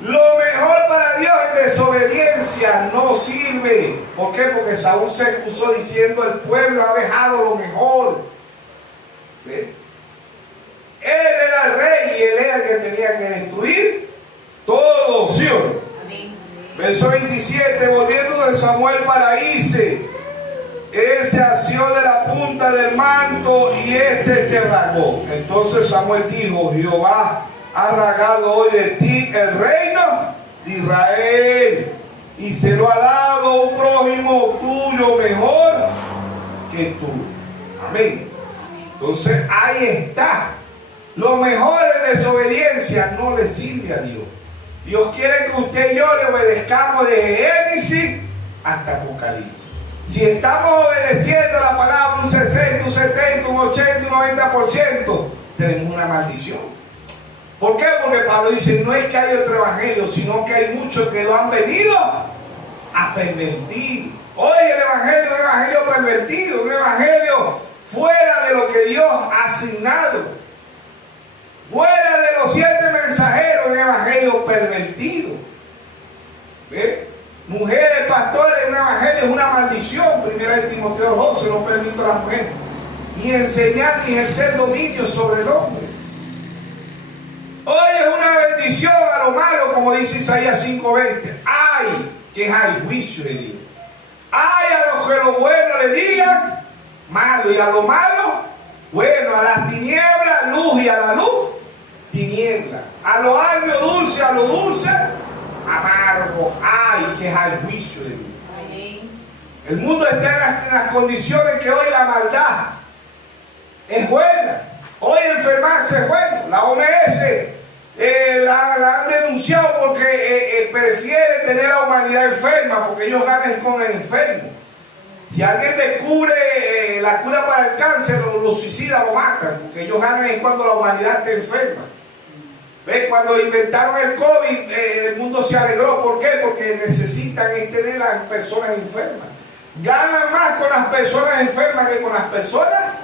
Lo mejor para Dios en desobediencia no sirve. ¿Por qué? Porque Saúl se excusó diciendo, el pueblo ha dejado lo mejor. ¿Ve? Él era el rey y él era el que tenía que destruir todo, ¿sí o no? Amén. Verso 27, volviendo de Samuel para Ise, él se asió de la punta del manto y este se rasgó. Entonces Samuel dijo, Jehová ha rasgado hoy de ti el reino de Israel y se lo ha dado a un prójimo tuyo mejor que tú. Amén. Entonces ahí está. Lo mejor en desobediencia no le sirve a Dios. Dios quiere que usted y yo le obedezcamos de Génesis hasta Apocalipsis. Si estamos obedeciendo la palabra un 60, un 70, un 80, un 90%, tenemos una maldición. ¿Por qué? Porque Pablo dice, no es que hay otro evangelio, sino que hay muchos que lo han venido a pervertir. Hoy el evangelio es un evangelio pervertido, un evangelio fuera de lo que Dios ha asignado. Fuera de los 7 mensajeros, un evangelio pervertido. ¿Ve? Mujeres, pastores, un evangelio es una maldición. Primera de Timoteo 12, no permito a la mujer ni enseñar ni ejercer dominio sobre el hombre. Hoy es una bendición a lo malo, como dice Isaías 5:20. Ay, que es al juicio de Dios. Ay a los que lo bueno le digan malo, y a lo malo, bueno, a las tinieblas, luz, y a la luz, tiniebla. A lo agrio, dulce, a lo dulce, amargo. Ay, que es al juicio de Dios. Amén. El mundo está en las condiciones que hoy la maldad es buena. Hoy enfermarse es bueno. La OMS la han denunciado porque prefieren tener a la humanidad enferma, porque ellos ganan con el enfermo. Si alguien descubre la cura para el cáncer, lo suicida, lo matan, porque ellos ganan es cuando la humanidad está enferma. ¿Ves? Cuando inventaron el COVID, el mundo se alegró. ¿Por qué? Porque necesitan tener a las personas enfermas. Ganan más con las personas enfermas que con las personas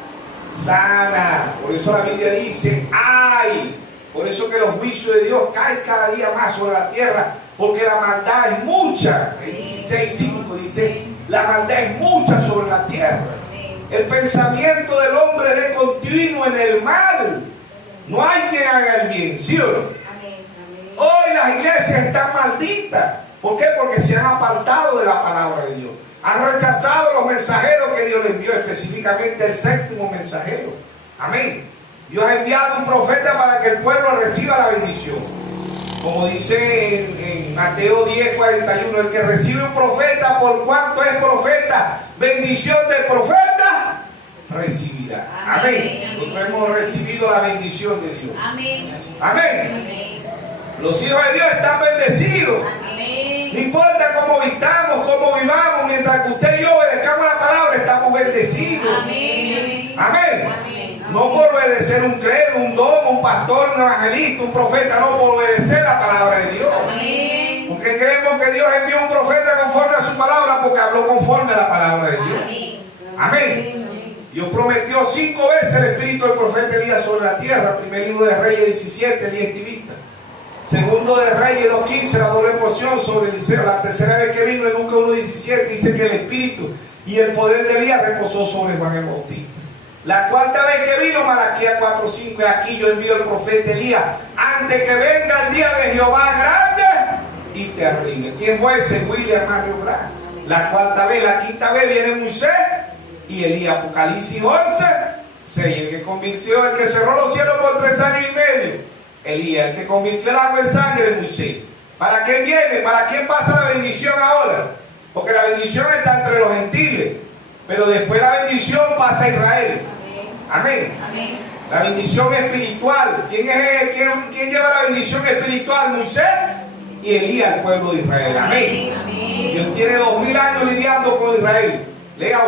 sanas. Por eso la Biblia dice, ¡ay! Por eso que los juicios de Dios caen cada día más sobre la tierra, porque la maldad es mucha. El 16:5 dice, la maldad es mucha sobre la tierra. El pensamiento del hombre es de continuo en el mal. No hay quien haga el bien, ¿sí o no? Hoy las iglesias están malditas. ¿Por qué? Porque se han apartado de la palabra de Dios. Han rechazado los mensajeros que Dios les envió, específicamente el 7º mensajero. Amén. Dios ha enviado un profeta para que el pueblo reciba la bendición. Como dice en Mateo 10:41, el que recibe un profeta por cuanto es profeta, bendición del profeta recibirá. Amén. Nosotros hemos recibido la bendición de Dios. Amén. Amén. Los hijos de Dios están bendecidos. Amén. No importa cómo vistamos, cómo vivamos, mientras que usted y yo obedezcamos la palabra, estamos bendecidos. Amén. Amén. No por obedecer un credo, un don, un pastor, un evangelista, un profeta, no, por obedecer la palabra de Dios. Amén. Porque creemos que Dios envió un profeta conforme a su palabra, porque habló conforme a la palabra de Dios. Amén. Amén. Dios prometió 5 veces el espíritu del profeta Elías sobre la tierra. Primer libro de Reyes 17, Elías estivista. Segundo de Reyes 2:15, la doble porción sobre Eliseo. La tercera vez que vino en Lucas 1:17 dice que el espíritu y el poder de Elías reposó sobre Juan el Bautista. La cuarta vez que vino, Malaquías 4:5, aquí yo envío el profeta Elías antes que venga el día de Jehová grande y terrible. ¿Quién fue ese? William Mario Brand. La cuarta vez, la quinta vez viene Moisés y Elías. Apocalipsis 11:6, el que convirtió, el que cerró los cielos por 3 años y medio, Elías. El que convirtió el agua en sangre, Moisés. ¿Para qué viene? ¿Para quién pasa la bendición ahora? Porque la bendición está entre los gentiles, pero después la bendición pasa a Israel. Amén. Amén. La bendición espiritual. ¿Quién lleva la bendición espiritual? Moisés y Elías, el pueblo de Israel. Amén. Amén. Dios tiene 2000 años lidiando con Israel. Lea,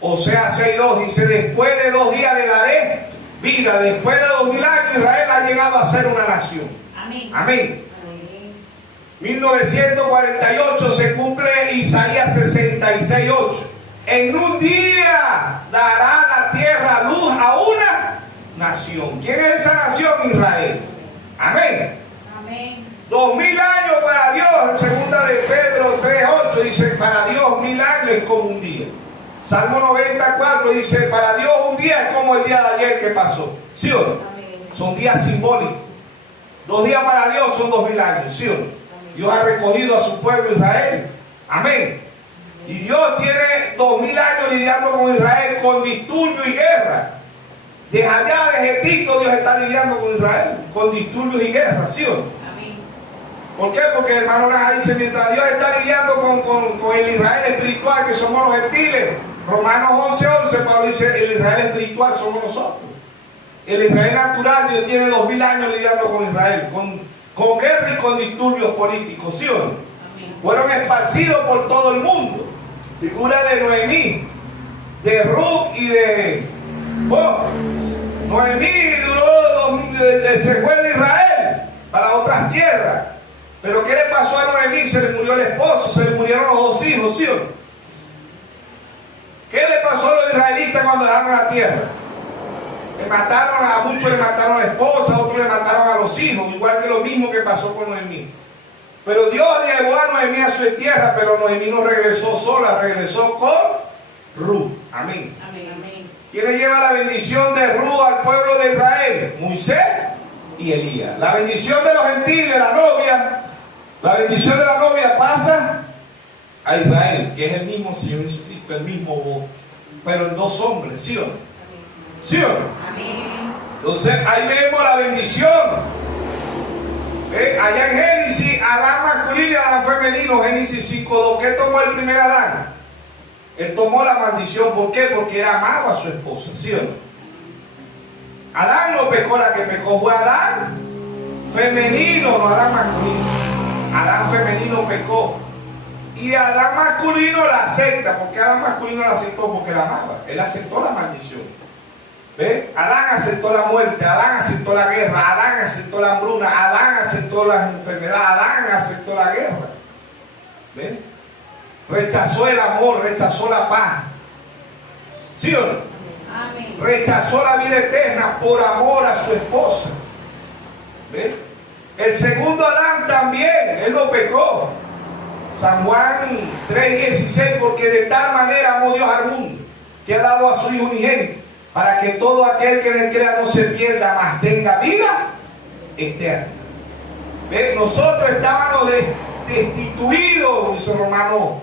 Oseas 6:2 dice, después de 2 días le daré vida. Después de 2000 años Israel ha llegado a ser una nación. Amén. Amén. 1948 se cumple Isaías 66:8. En un día dará la tierra luz a una nación. ¿Quién es esa nación? Israel. Amén. Amén. 2000 años para Dios. En segunda de Pedro 3:8 dice, para Dios 1000 años es como un día. Salmo 94 dice, para Dios un día es como el día de ayer que pasó. ¿Sí o no? Amén. Son días simbólicos. 2 días para Dios son 2000 años. ¿Sí o no? Dios ha recogido a su pueblo Israel. Amén. Y Dios tiene 2000 años lidiando con Israel con disturbio y guerra. Desde allá, desde Egipto, Dios está lidiando con Israel con disturbios y guerra. ¿Sí o no? Amén. ¿Por qué? Porque el hermano Naja dice, mientras Dios está lidiando con el Israel espiritual, que somos los gentiles, Romanos 11:11, Pablo dice, el Israel espiritual somos nosotros. El Israel natural, Dios tiene 2000 años lidiando con Israel, con guerra y con disturbios políticos, ¿sí o no? Amén. Fueron esparcidos por todo el mundo. Figura de Noemí, de Ruth y de Boaz. Noemí se fue de Israel para otras tierras. Pero ¿qué le pasó a Noemí? Se le murió el esposo, se le murieron los 2 hijos, ¿sí o no? ¿Qué le pasó a los israelitas cuando dejaron la tierra? Le mataron a muchos, le mataron a la esposa, a otros le mataron a los hijos, igual que lo mismo que pasó con Noemí. Pero Dios llevó a Noemí a su tierra, pero Noemí no regresó sola, regresó con Ruth. Amén. Amén. Amén. ¿Quién le lleva la bendición de Ruth al pueblo de Israel? Moisés y Elías. La bendición de los gentiles, la novia, la bendición de la novia pasa a Israel, que es el mismo Señor Jesucristo, el mismo vos, pero en 2 hombres, ¿sí o no? ¿Sí o no? Amén. Entonces ahí vemos la bendición. Allá en Génesis, Adán masculino y Adán femenino, Génesis 5:2. ¿Qué tomó el primer Adán? Él tomó la maldición. ¿Por qué? Porque él amaba a su esposa, ¿sí o no? Adán no pecó, la que pecó fue Adán femenino, no Adán masculino. Adán femenino pecó. Y Adán masculino la acepta. ¿Por qué Adán masculino la aceptó? Porque la amaba. Él aceptó la maldición. ¿Ve? Adán aceptó la muerte, Adán aceptó la guerra, Adán aceptó la hambruna, Adán aceptó las enfermedades, Adán aceptó la guerra. ¿Ve? Rechazó el amor, rechazó la paz. ¿Sí o no? Amén. Rechazó la vida eterna por amor a su esposa. ¿Ve? El segundo Adán también, él no pecó. San Juan 3:16, porque de tal manera amó Dios al mundo, que ha dado a su Hijo unigénito, para que todo aquel que en él crea no se pierda, mas tenga vida eterna. ¿Ve? Nosotros estábamos destituidos, dice Romanos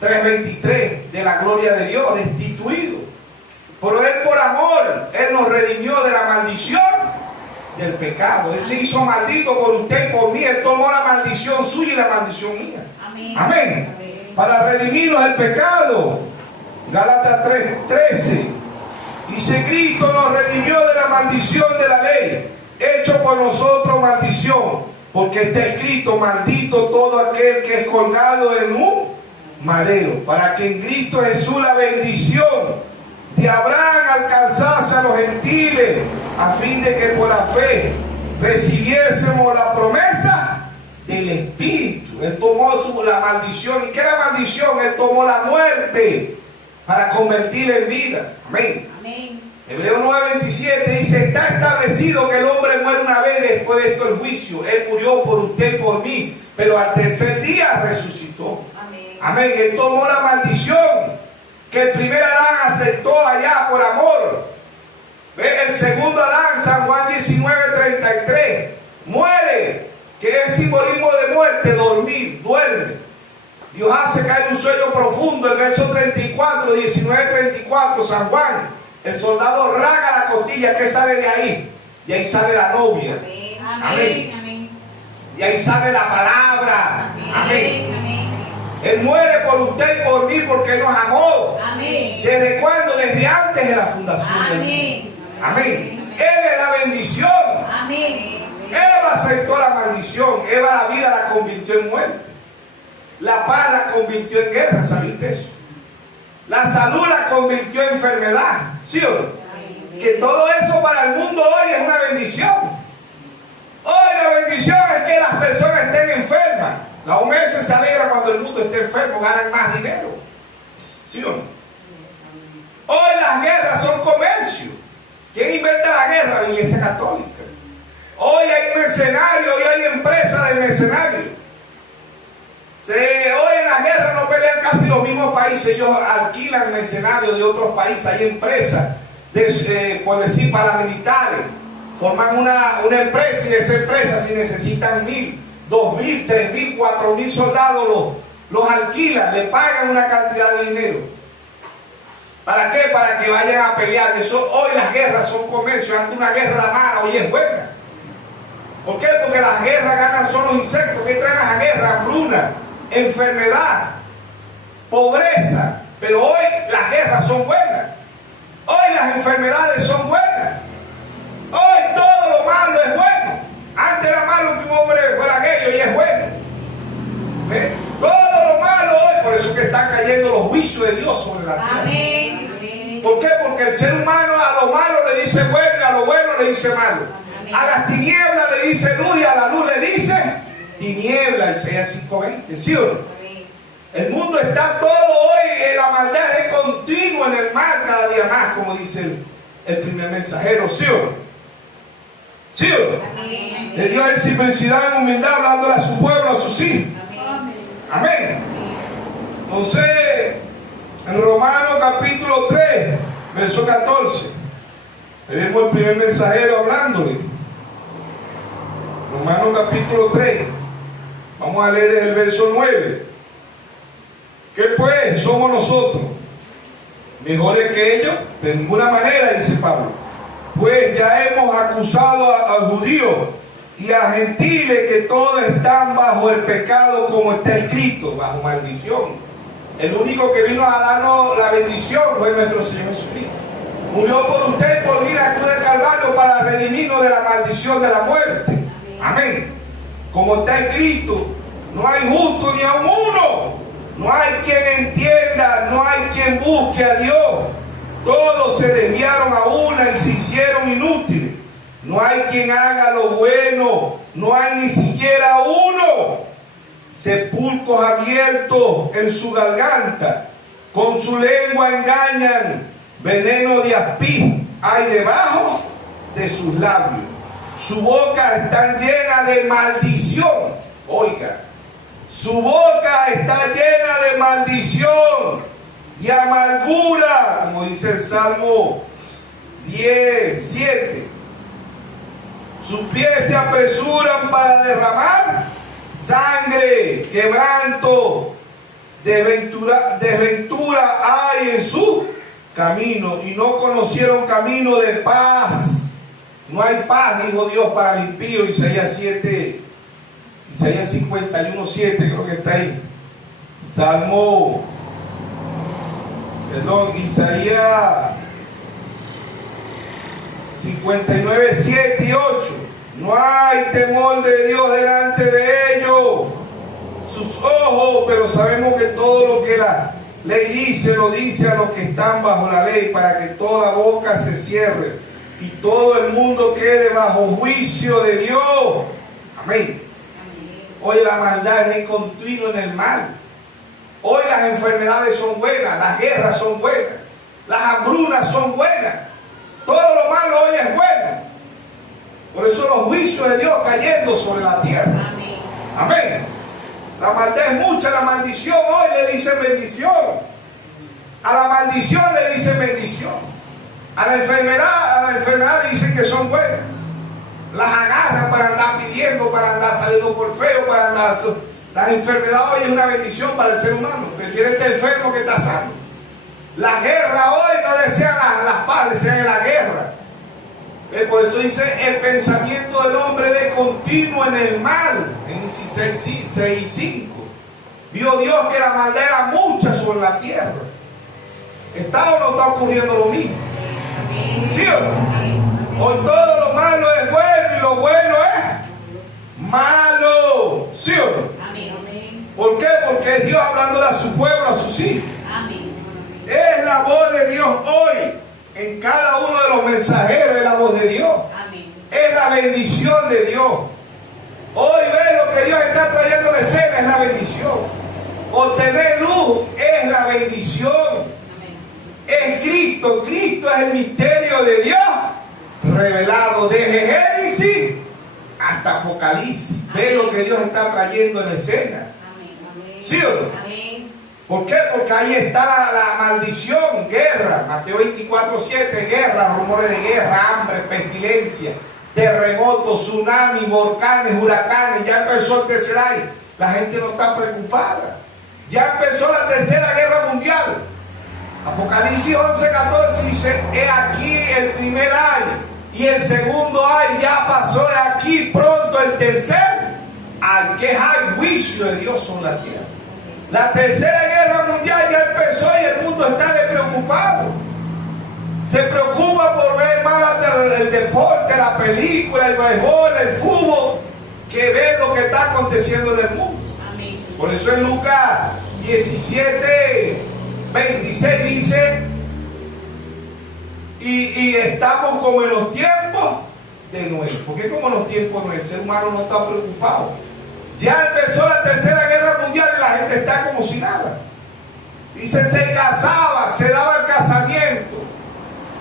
3:23, de la gloria de Dios, destituidos. Pero Él por amor, Él nos redimió de la maldición del pecado. Él se hizo maldito por usted y por mí. Él tomó la maldición suya y la maldición mía. Amén. Amén. Amén. Para redimirnos del pecado. Gálatas 3:13. Dice, Cristo nos redimió de la maldición de la ley, hecho por nosotros maldición, porque está escrito, maldito todo aquel que es colgado en un madero, para que en Cristo Jesús la bendición de Abraham alcanzase a los gentiles, a fin de que por la fe recibiésemos la promesa del Espíritu. Él tomó la maldición. ¿Y qué es la maldición? Él tomó la muerte para convertirla en vida. Amén. Amén. Hebreos 9:27 dice, está establecido que el hombre muere una vez, después de esto el juicio. Él murió por usted y por mí, pero al tercer día resucitó. Amén. Amén. Él tomó la maldición que el primer Adán aceptó allá por amor. ¿Ve? El segundo Adán, San Juan 19:33, muere, que es simbolismo de muerte, dormir, duerme. Dios hace caer un sueño profundo. El verso 34, 19:34, San Juan. El soldado raga la costilla, que sale de ahí. Y ahí sale la novia. Amén. Amén. Amén. Y ahí sale la palabra. Amén. Amén. Amén. Él muere por usted y por mí porque Él nos amó. Amén. ¿Desde cuándo? Desde antes de la fundación del mundo. Amén. Amén. Él es la bendición. Amén. Eva aceptó la maldición. Eva la vida la convirtió en muerte. La paz la convirtió en guerra. ¿Sabiste eso? La salud la convirtió en enfermedad. ¿Sí o no? Que todo eso para el mundo hoy es una bendición. Hoy la bendición es que las personas estén enfermas. La OMS se alegra cuando el mundo esté enfermo, ganan más dinero. ¿Sí o no? Hoy las guerras son comercio. ¿Quién inventa la guerra? La Iglesia Católica. Hoy hay mercenarios, hoy hay empresas de mercenarios. Hoy en la guerra no pelean casi los mismos países, ellos alquilan mercenarios de otros países, hay empresas, por decir, paramilitares, forman una empresa y de esa empresa si necesitan 1,000, 2,000, 3,000, 4,000 soldados los alquilan, le pagan una cantidad de dinero. ¿Para qué? Para que vayan a pelear. Eso, hoy las guerras son comercio, antes una guerra mala, hoy es buena. ¿Por qué? Porque las guerras ganan son los insectos. ¿Qué traen las guerras? Hambruna, enfermedad, pobreza. Pero hoy las guerras son buenas. Hoy las enfermedades son buenas. Hoy todo lo malo es bueno. Antes era malo que un hombre fuera gay, hoy es bueno. ¿Ves? Todo lo malo hoy, por eso que están cayendo los juicios de Dios sobre la tierra. Amén. ¿Por qué? Porque el ser humano a lo malo le dice bueno y a lo bueno le dice malo. A las tinieblas le dice luz y a la luz le dice tiniebla. Isaías 5:20. ¿Sí o no? El mundo está todo hoy, la maldad es continua en el mal cada día más, como dice el primer mensajero. ¿Sí o no? ¿Sí o no? Le dio en simplicidad, en humildad, hablándole a su pueblo, a sus hijos. Amén. Entonces, en Romanos capítulo 3, verso 14, vemos el primer mensajero hablándole. Romanos capítulo 3, vamos a leer desde el verso 9. ¿Qué pues somos nosotros? ¿Mejores que ellos? De ninguna manera, dice Pablo. Pues ya hemos acusado a judíos y a gentiles que todos están bajo el pecado, como está escrito, bajo maldición. El único que vino a darnos la bendición fue nuestro Señor Jesucristo. Murió por usted y por mí en la cruz del Calvario para redimirnos de la maldición de la muerte. Amén. Como está escrito, no hay justo ni aun uno. No hay quien entienda, no hay quien busque a Dios. Todos se desviaron a una y se hicieron inútiles. No hay quien haga lo bueno, no hay ni siquiera uno. Sepulcros abiertos en su garganta, con su lengua engañan, veneno de aspid hay debajo de sus labios. Su boca está llena de maldición. Oiga, su boca está llena de maldición y amargura, como dice el Salmo 10:7. Sus pies se apresuran para derramar sangre, quebranto, desventura hay en su camino, y no conocieron camino de paz. No hay paz, dijo Dios, para el impío. Isaías 51:7, creo que está ahí. Isaías 59:7 y 8. No hay temor de Dios delante de ellos, sus ojos, pero sabemos que todo lo que la ley dice, lo dice a los que están bajo la ley, para que toda boca se cierre y todo el mundo quede bajo juicio de Dios. Amén. Hoy la maldad es continua en el mal. Hoy las enfermedades son buenas, las guerras son buenas, las hambrunas son buenas. Todo lo malo hoy es bueno. Por eso los juicios de Dios cayendo sobre la tierra. Amén. La maldad es mucha, la maldición hoy le dicen bendición. A la maldición le dicen bendición. A la enfermedad le dicen que son buenas. Las agarran para andar pidiendo, para andar saliendo por feo, para andar... La enfermedad hoy es una bendición para el ser humano. Prefiere estar enfermo que estar sano. La guerra hoy no desean la paz, desean la guerra. Por eso dice el pensamiento del hombre de continuo en el mal. En 6:5. Vio Dios que la maldad era mucha sobre la tierra. ¿Está o no está ocurriendo lo mismo? ¿Sí o no? Hoy todo lo malo es bueno y lo bueno es malo. ¿Sí o no? ¿Por qué? Porque es Dios hablándole a su pueblo, a sus hijos. Es la voz de Dios hoy en cada uno de los mensajeros, es la voz de Dios. Amén. Es la bendición de Dios. Hoy ve lo que Dios está trayendo de escena, es la bendición. Obtener luz es la bendición. Amén. Es Cristo. Cristo es el misterio de Dios revelado desde Génesis hasta Apocalipsis. Ve lo que Dios está trayendo en escena. Amén. Amén. ¿Sí o no? Amén. ¿Por qué? Porque ahí está la maldición, guerra. Mateo 24:7, guerra, rumores de guerra, hambre, pestilencia, terremotos, tsunamis, volcanes, huracanes. Ya empezó el tercer año. La gente no está preocupada. Ya empezó la tercera guerra mundial. Apocalipsis 11:14 dice, he aquí el primer año y el segundo año ya pasó, he aquí pronto el tercer, al que hay juicio de Dios sobre la tierra. La tercera guerra mundial ya empezó y el mundo está despreocupado. Se preocupa por ver más el deporte, la película, el béisbol, el fútbol, que ver lo que está aconteciendo en el mundo. Amén. Por eso en Lucas 17:26 dice, y estamos como en los tiempos de Noé. ¿Por qué como en los tiempos de Noé? El ser humano no está preocupado. Ya empezó la tercera guerra mundial y la gente está como si nada. Dice, se casaba, se daba el casamiento,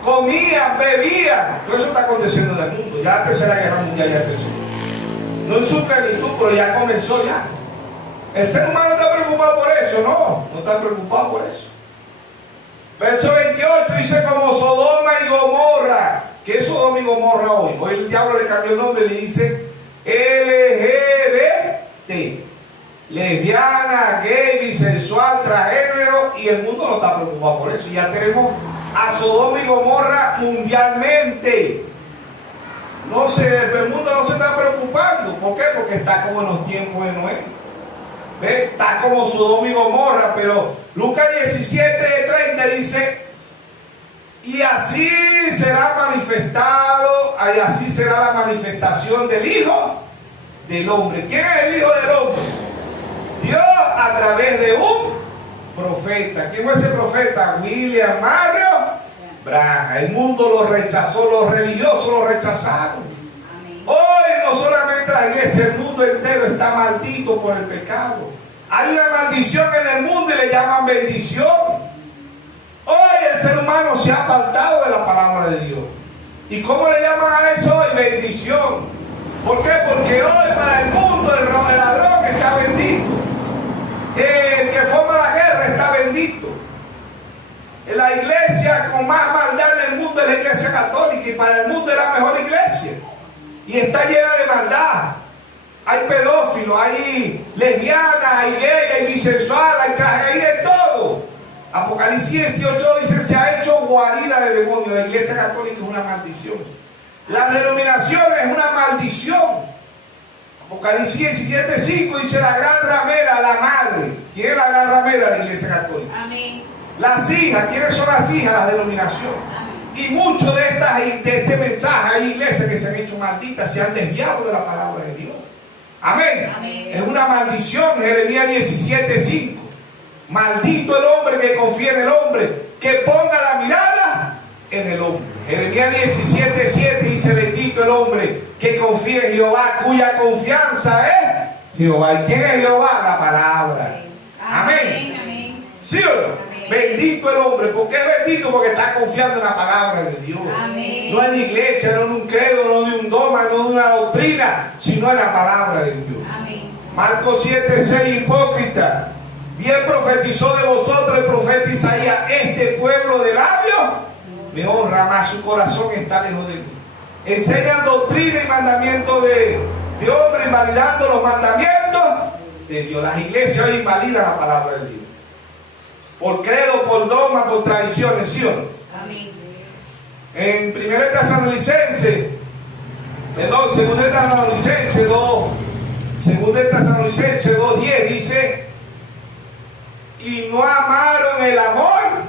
comían, bebían. Todo eso está aconteciendo en el mundo. Ya la tercera guerra mundial ya empezó. No en su plenitud, pero ya comenzó ya. El ser humano está preocupado por eso, no está preocupado por eso. Verso 28 dice, como Sodoma y Gomorra. ¿Qué es Sodoma y Gomorra hoy? Hoy el diablo le cambió el nombre y le dice LGBT, lesbiana, gay, bisexual, transgénero, y el mundo no está preocupado por eso. Ya tenemos a Sodoma y Gomorra mundialmente. El mundo no se está preocupando. ¿Por qué? Porque está como en los tiempos de Noé. ¿Ve? Está como Sodoma y Gomorra. Pero Lucas 17:30 dice, y así será manifestado, y así será la manifestación del Hijo del Hombre. ¿Quién es el Hijo del Hombre? Dios a través de un profeta. ¿Quién fue ese profeta? William Mario Branham. El mundo lo rechazó, los religiosos lo rechazaron. Amén. Hoy no solamente la iglesia, el mundo entero está maldito por el pecado. Hay una maldición en el mundo y le llaman bendición. Hoy el ser humano se ha apartado de la palabra de Dios. ¿Y cómo le llaman a eso hoy? Bendición. ¿Por qué? Porque hoy para el mundo el ladrón está bendito. El que forma la guerra está bendito. La iglesia con más maldad en el mundo es la iglesia católica, y para el mundo es la mejor iglesia. Y está llena de maldad. Hay pedófilos, hay lesbianas, hay gay, hay bisexual, hay de todo. Apocalipsis 18 dice, se ha hecho guarida de demonios. La iglesia católica es una maldición. La denominación es una maldición. Apocalipsis 17:5 dice, la gran ramera, la madre. ¿Quién es la gran ramera? La iglesia católica. Amén. Las hijas. ¿Quiénes son las hijas? La denominación. Y muchos de este mensaje, hay iglesias que se han hecho malditas, se han desviado de la palabra de Dios. Amén. Amén. Es una maldición. Jeremías 17:5. Maldito el hombre que confía en el hombre, que ponga la mirada en el hombre. Jeremías 17:7 dice, bendito el hombre que confía en Jehová, cuya confianza es Jehová. ¿Y quién es Jehová? La palabra. Amén. Amén. ¿Sí o no? Amén. Bendito el hombre. ¿Por qué es bendito? Porque está confiando en la palabra de Dios. Amén. No en la iglesia, no en un credo, no en un dogma, no en una doctrina, sino en la palabra de Dios. Amén. Marcos 7:6, hipócrita. Bien profetizó de vosotros el profeta Isaías, este pueblo de labios me honra, mas su corazón está lejos de mí. Enseñan doctrina y mandamientos de hombre, invalidando los mandamientos de Dios. Las iglesias hoy invalidan la palabra de Dios. Por credo, por dogma, por tradiciones, ¿sí o no? Amén. En 2 Tesalonicenses 2:10 dice, y no amaron el amor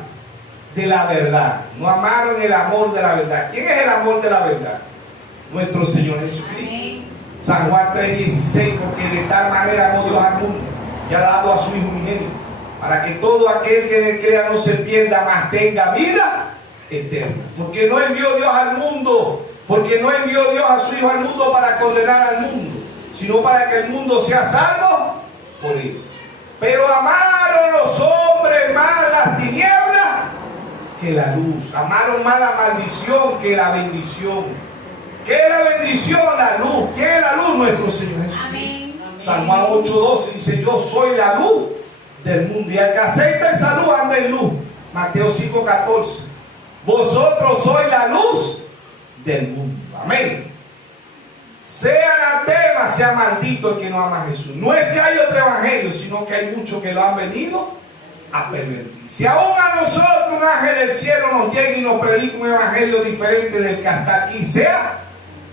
de la verdad. No amaron el amor de la verdad. ¿Quién es el amor de la verdad? Nuestro Señor Jesucristo. Amén. San Juan 3:16, porque de tal manera amó Dios al mundo y ha dado a su Hijo unigénito, para que todo aquel que en él crea no se pierda, mas tenga vida eterna. Porque no envió Dios al mundo, porque no envió Dios a su Hijo al mundo para condenar al mundo, sino para que el mundo sea salvo por él. Pero amaron los hombres más las tinieblas que la luz. Amaron más la maldición que la bendición. ¿Qué es la bendición? La luz. ¿Qué es la luz? Nuestro Señor Jesús. Amén. San Juan 8:12 dice: yo soy la luz del mundo, y al que acepta esa luz anda en luz. Mateo 5:14: vosotros sois la luz del mundo. Amén. Sea anatema, sea maldito el que no ama a Jesús. No es que hay otro evangelio, sino que hay muchos que lo han venido a pervertir. Si aún a nosotros un ángel del cielo nos llega y nos predica un evangelio diferente del que hasta aquí, sea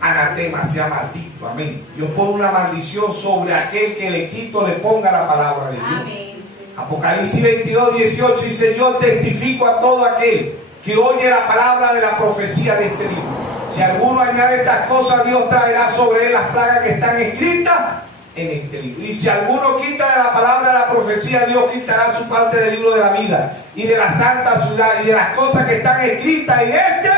anatema, sea maldito. Amén. Dios pone una maldición sobre aquel que le quito, le ponga la palabra de Dios. Amén. Apocalipsis 22:18 dice: yo testifico a todo aquel que oye la palabra de la profecía de este libro. Si alguno añade estas cosas, Dios traerá sobre él las plagas que están escritas en este libro. Y si alguno quita de la palabra de la profecía, Dios quitará su parte del libro de la vida y de la santa ciudad y de las cosas que están escritas en este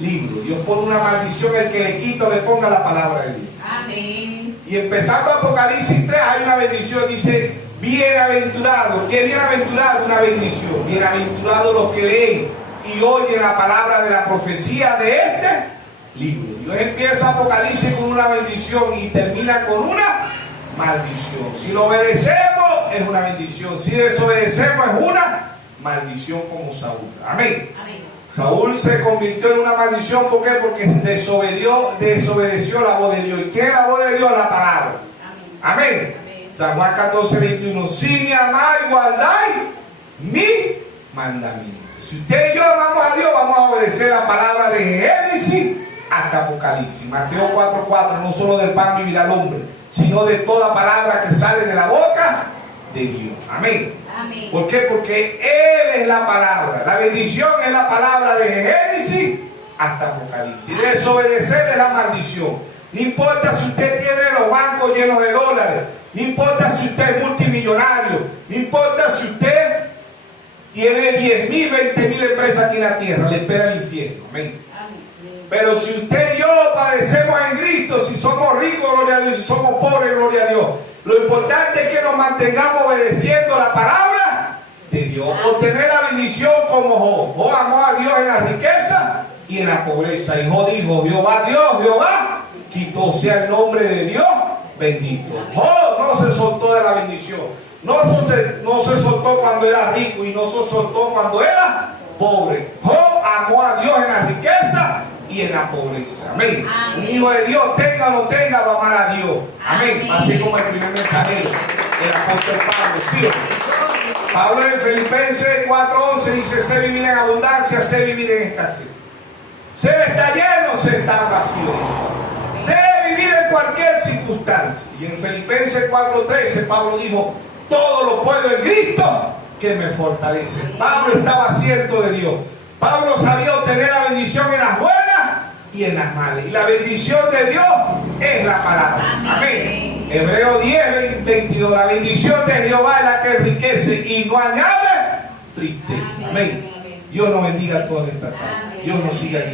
libro. Dios pone una maldición el que le quita o le ponga la palabra de Dios. Amén. Y empezando Apocalipsis 3 hay una bendición, dice: bienaventurado. ¿Qué bienaventurado? Una bendición. Bienaventurados los que leen y oyen la palabra de la profecía de este libro. Dios empieza Apocalipsis con una bendición y termina con una maldición. Si lo obedecemos es una bendición, si desobedecemos es una maldición, como Saúl. Amén. Amén. Saúl se convirtió en una maldición. ¿Por qué? Porque desobedeció la voz de Dios. ¿Y qué es la voz de Dios? La palabra. Amén. Amén. San Juan 14:21: si me amáis, guardáis mi mandamiento. Si usted y yo amamos a Dios, vamos a obedecer la palabra de Génesis hasta Apocalipsis. Mateo 4:4: no solo del pan vivirá el hombre, sino de toda palabra que sale de la boca de Dios. Amén. Amén. ¿Por qué? Porque Él es la palabra. La bendición es la palabra de Génesis hasta Apocalipsis. Desobedecer es la maldición. No importa si usted tiene los bancos llenos de dólares, no importa si usted es multimillonario, no importa si usted tiene 10.000, 20.000 empresas aquí en la tierra, le espera el infierno. Amén. Pero si usted y yo padecemos en Cristo, si somos ricos, gloria a Dios, si somos pobres, gloria a Dios, lo importante es que nos mantengamos obedeciendo la palabra de Dios. Obtener la bendición como Job. Job amó a Dios en la riqueza y en la pobreza. Y Job dijo: Jehová Dios, Jehová quitó, sea el nombre de Dios bendito. Job no se soltó de la bendición. No se soltó cuando era rico y no se soltó cuando era pobre. Job amó a Dios en la riqueza y en la pobreza. Amén. Amén. Un hijo de Dios, tenga o no tenga, va a amar a Dios. Amén. Amén. Así como el primer mensajero, el apóstol Pablo. ¿Sí? Pablo en Filipenses 4:11 dice: sé vivir en abundancia, sé vivir en escasez. Sé estar lleno, sé estar vacío. Sé vivir en cualquier circunstancia. Y en Filipenses 4:13 Pablo dijo: todo lo puedo en Cristo que me fortalece. Pablo estaba cierto de Dios. Pablo sabía obtener la bendición en las buenas y en las malas. Y la bendición de Dios es la palabra. Amén. Hebreos 10:22: la bendición de Jehová es la que enriquece y no añade tristeza. Amén. Dios nos bendiga a todos en esta tarde. Dios nos siga aquí.